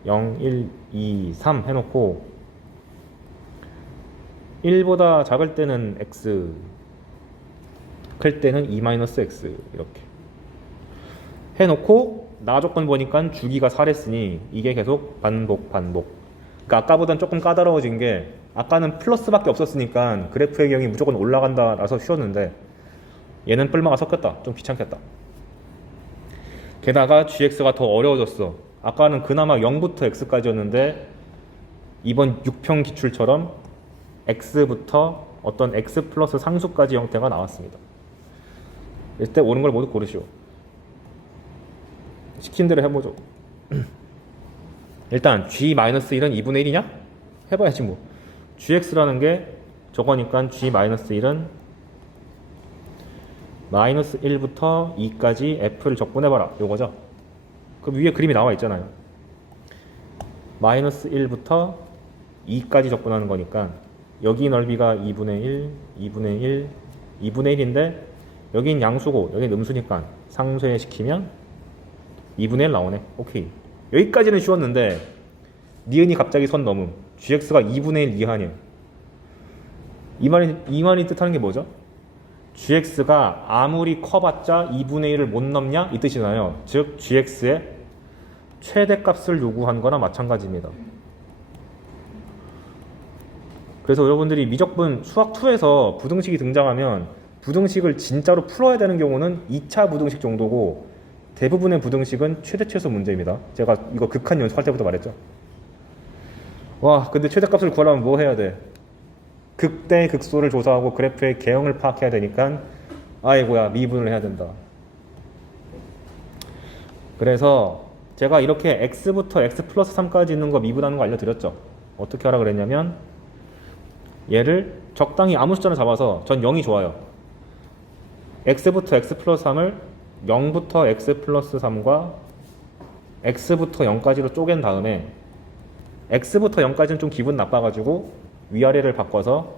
0, 1, 2, 3 해놓고 1보다 작을 때는 x, 클 때는 2-x 이렇게 해놓고 나 조건 보니까 주기가 4랬으니 이게 계속 반복. 그러니까 아까보단 조금 까다로워진 게 아까는 플러스밖에 없었으니까 그래프의 경이 무조건 올라간다 라서 쉬웠는데 얘는 뿔마가 섞였다. 좀 귀찮겠다. 게다가 gx가 더 어려워졌어. 아까는 그나마 0부터 x까지였는데 이번 6평 기출처럼 x부터 어떤 x 플러스 상수까지 형태가 나왔습니다. 이때 옳은 걸 모두 고르시오. 시킨 대로 해보죠. 일단 G-1은 2분의 1이냐? 해봐야지 뭐. GX라는 게 저거니까 G-1은 마이너스 1부터 2까지 F를 적분해봐라. 요거죠. 그럼 위에 그림이 나와 있잖아요. 마이너스 1부터 2까지 적분하는 거니까 여기 넓이가 2분의 1, 2분의 1, 2분의 1인데 여긴 양수고 여긴 음수니까 상쇄시키면 2분의 1 나오네. 오케이. 여기까지는 쉬웠는데 니은이 갑자기 선 넘음. GX가 2분의 1 이하냐. 이 말이 뜻하는 게 뭐죠? GX가 아무리 커봤자 2분의 1을 못 넘냐? 이 뜻이잖아요. 즉 GX의 최대값을 요구한 거나 마찬가지입니다. 그래서 여러분들이 미적분 수학2에서 부등식이 등장하면 부등식을 진짜로 풀어야 되는 경우는 2차 부등식 정도고 대부분의 부등식은 최대 최소 문제입니다. 제가 이거 극한 연습할 때부터 말했죠. 와, 근데 최대값을 구하려면 뭐 해야 돼? 극대 극소를 조사하고 그래프의 개형을 파악해야 되니까 아이고야 미분을 해야 된다. 그래서 제가 이렇게 x부터 x 플러스 3까지 있는 거 미분하는 거 알려드렸죠. 어떻게 하라 그랬냐면 얘를 적당히 아무 숫자를 잡아서 전 0이 좋아요. x부터 x 플러스 3을 0부터 x 플러스 3과 x부터 0까지로 쪼갠 다음에 x부터 0까지는 좀 기분 나빠가지고 위아래를 바꿔서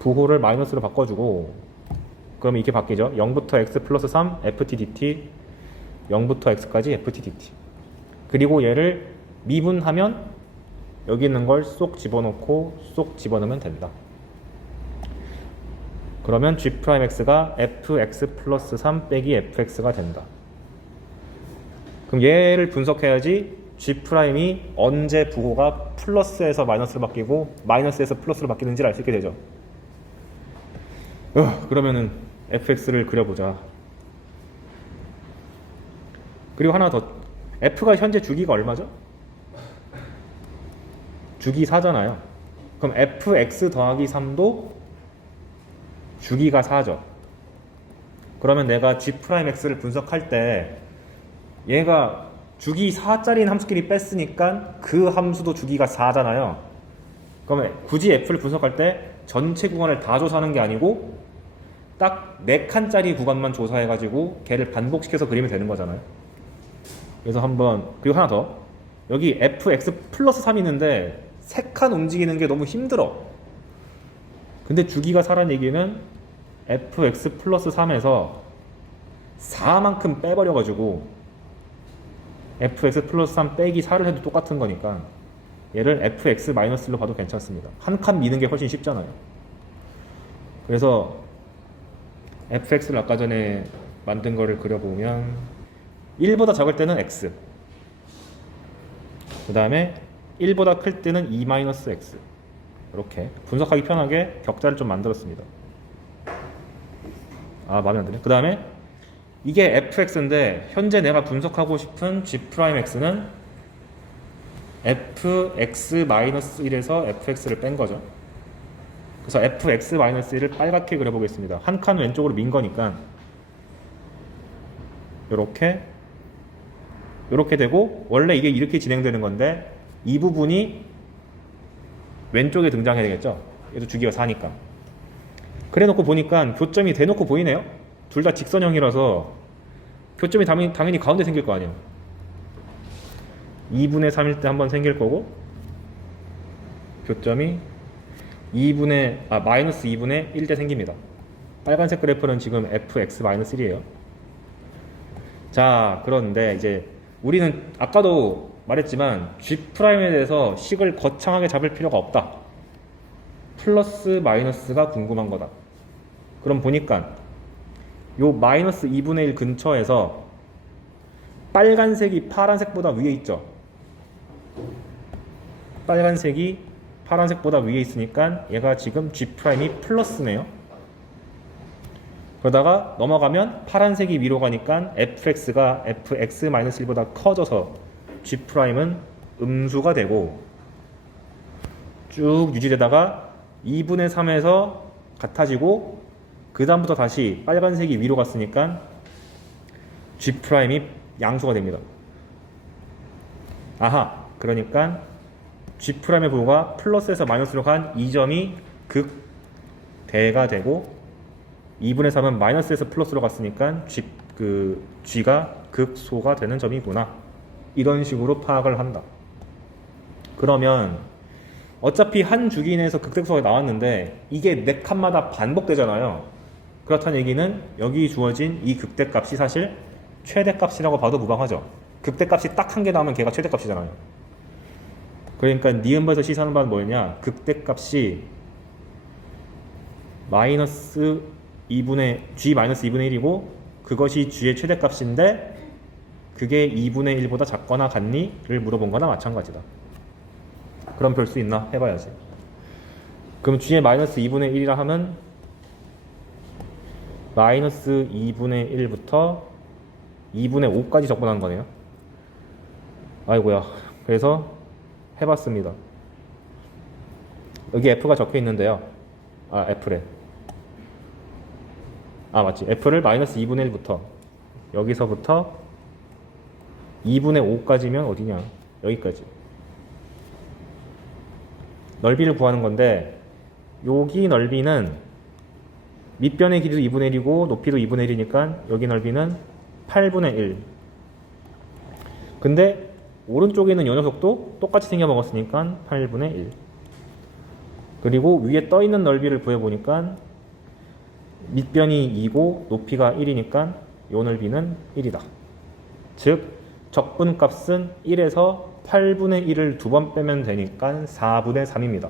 부호를 마이너스로 바꿔주고 그럼 이렇게 바뀌죠. 0부터 x 플러스 3 ft dt 0부터 x까지 ft dt 그리고 얘를 미분하면 여기 있는 걸 쏙 집어넣고 쏙 집어넣으면 된다. 그러면 g'x가 fx 플러스 3 빼기 fx가 된다. 그럼 얘를 분석해야지 g'이 언제 부호가 플러스에서 마이너스로 바뀌고 마이너스에서 플러스로 바뀌는지를 알 수 있게 되죠. 그러면은 fx를 그려보자. 그리고 하나 더. f가 현재 주기가 얼마죠? 주기 4잖아요. 그럼 fx 더하기 3도 주기가 4죠. 그러면 내가 g'x를 분석할 때 얘가 주기 4짜리인 함수끼리 뺐으니까 그 함수도 주기가 4잖아요. 그러면 굳이 f를 분석할 때 전체 구간을 다 조사하는 게 아니고 딱 4칸짜리 구간만 조사해가지고 걔를 반복시켜서 그리면 되는 거잖아요. 그래서 한번 그리고 하나 더. 여기 fx 플러스 3이 있는데 3칸 움직이는 게 너무 힘들어. 근데 주기가 4란 얘기는 fx 플러스 3에서 4만큼 빼버려가지고 fx 플러스 3 빼기 4를 해도 똑같은 거니까 얘를 fx 마이너스로 봐도 괜찮습니다. 한 칸 미는 게 훨씬 쉽잖아요. 그래서 fx를 아까 전에 만든 거를 그려보면 1보다 작을 때는 x 그 다음에 1보다 클 때는 2-x 이렇게 분석하기 편하게 격자를 좀 만들었습니다. 아, 마음에 안 드네. 그 다음에 이게 fx인데 현재 내가 분석하고 싶은 g'x는 fx-1에서 fx를 뺀 거죠. 그래서 fx-1을 빨갛게 그려보겠습니다. 한 칸 왼쪽으로 민 거니까 요렇게 되고 원래 이게 이렇게 진행되는 건데 이 부분이 왼쪽에 등장해야 되겠죠. 얘도 주기가 4니까. 그래 놓고 보니까 교점이 대놓고 보이네요. 둘 다 직선형이라서 교점이 당연히 가운데 생길 거 아니에요. 2분의 3일 때 한번 생길 거고 교점이 마이너스 2분의 1 때 생깁니다. 빨간색 그래프는 지금 fx-1이에요. 자, 그런데 이제 우리는 아까도 말했지만 G'에 대해서 식을 거창하게 잡을 필요가 없다. 플러스 마이너스가 궁금한 거다. 그럼 보니까 요 마이너스 2분의 1 근처에서 빨간색이 파란색보다 위에 있죠. 빨간색이 파란색보다 위에 있으니까 얘가 지금 G'이 플러스네요. 그러다가 넘어가면 파란색이 위로 가니까 fx가 fx-1보다 커져서 G'은 음수가 되고 쭉 유지되다가 2분의 3에서 같아지고 그 다음부터 다시 빨간색이 위로 갔으니까 G'이 양수가 됩니다. 아하, 그러니까 G'의 부호가 플러스에서 마이너스로 간 이 점이 극대가 되고 2분의 3은 마이너스에서 플러스로 갔으니까 G가 극소가 되는 점이구나. 이런 식으로 파악을 한다. 그러면 어차피 한 주기 내에서 극대소가 나왔는데 이게 4칸마다 반복되잖아요. 그렇다는 얘기는 여기 주어진 이 극대값이 사실 최대값이라고 봐도 무방하죠. 극대값이 딱 한 개 나오면 걔가 최대값이잖아요. 그러니까 니은바에서 시사하는 바는 뭐였냐? 극대값이 마이너스 2분의 G 마이너스 2분의 1이고 그것이 G의 최대값인데 그게 2분의 1보다 작거나 같니? 를 물어본 거나 마찬가지다. 그럼 별 수 있나? 해봐야지. 그럼 G의 마이너스 2분의 1이라 하면 마이너스 2분의 1부터 2분의 5까지 적분하는 거네요. 아이고야. 그래서 해봤습니다. 여기 F가 적혀 있는데요. F래. 맞지. F를 마이너스 2분의 1부터 여기서부터 2분의 5까지면 어디냐? 여기까지. 넓이를 구하는 건데 여기 넓이는 밑변의 길이도 2분의 1이고 높이도 2분의 1이니까 여기 넓이는 8분의 1. 근데 오른쪽에 있는 이 녀석도 똑같이 생겨먹었으니까 8분의 1. 그리고 위에 떠있는 넓이를 구해보니까 밑변이 2고 높이가 1이니까 이 넓이는 1이다. 즉 적분값은 1에서 8분의 1을 두 번 빼면 되니까 4분의 3입니다.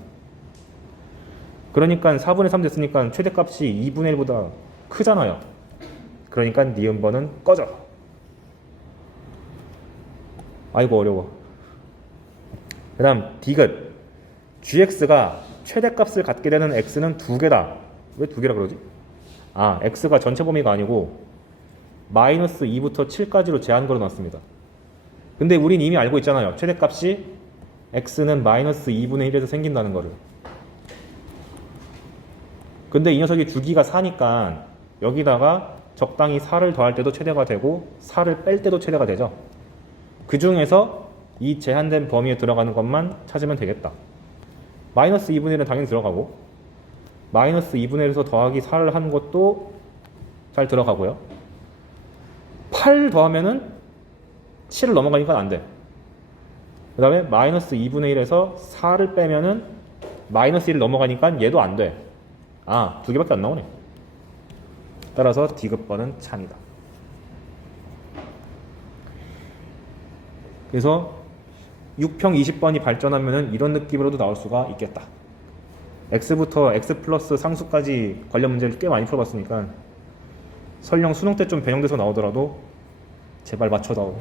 그러니까 4분의 3 됐으니까 최대값이 2분의 1보다 크잖아요. 그러니까 니은번은 꺼져. 아이고 어려워. 그 다음 디귿. gx가 최대값을 갖게 되는 x는 두 개다. 왜 두 개라 그러지? x가 전체 범위가 아니고 마이너스 2부터 7까지로 제한 걸어놨습니다. 근데 우린 이미 알고 있잖아요. 최대값이 x는 마이너스 2분의 1에서 생긴다는 거를. 근데 이 녀석이 주기가 4니까 여기다가 적당히 4를 더할 때도 최대가 되고 4를 뺄 때도 최대가 되죠. 그 중에서 이 제한된 범위에 들어가는 것만 찾으면 되겠다. 마이너스 2분의 1은 당연히 들어가고 마이너스 2분의 1에서 더하기 4를 하는 것도 잘 들어가고요. 8 더하면은 7을 넘어가니까 안 돼. 그 다음에 마이너스 2분의 1에서 4를 빼면은 마이너스 1을 넘어가니까 얘도 안 돼. 두 개밖에 안 나오네. 따라서 디귿번은 참이다. 그래서 6평 20번이 발전하면은 이런 느낌으로도 나올 수가 있겠다. x부터 x 플러스 상수까지 관련 문제를 꽤 많이 풀어봤으니까 설령 수능 때 좀 변형돼서 나오더라도 제발 맞춰다오.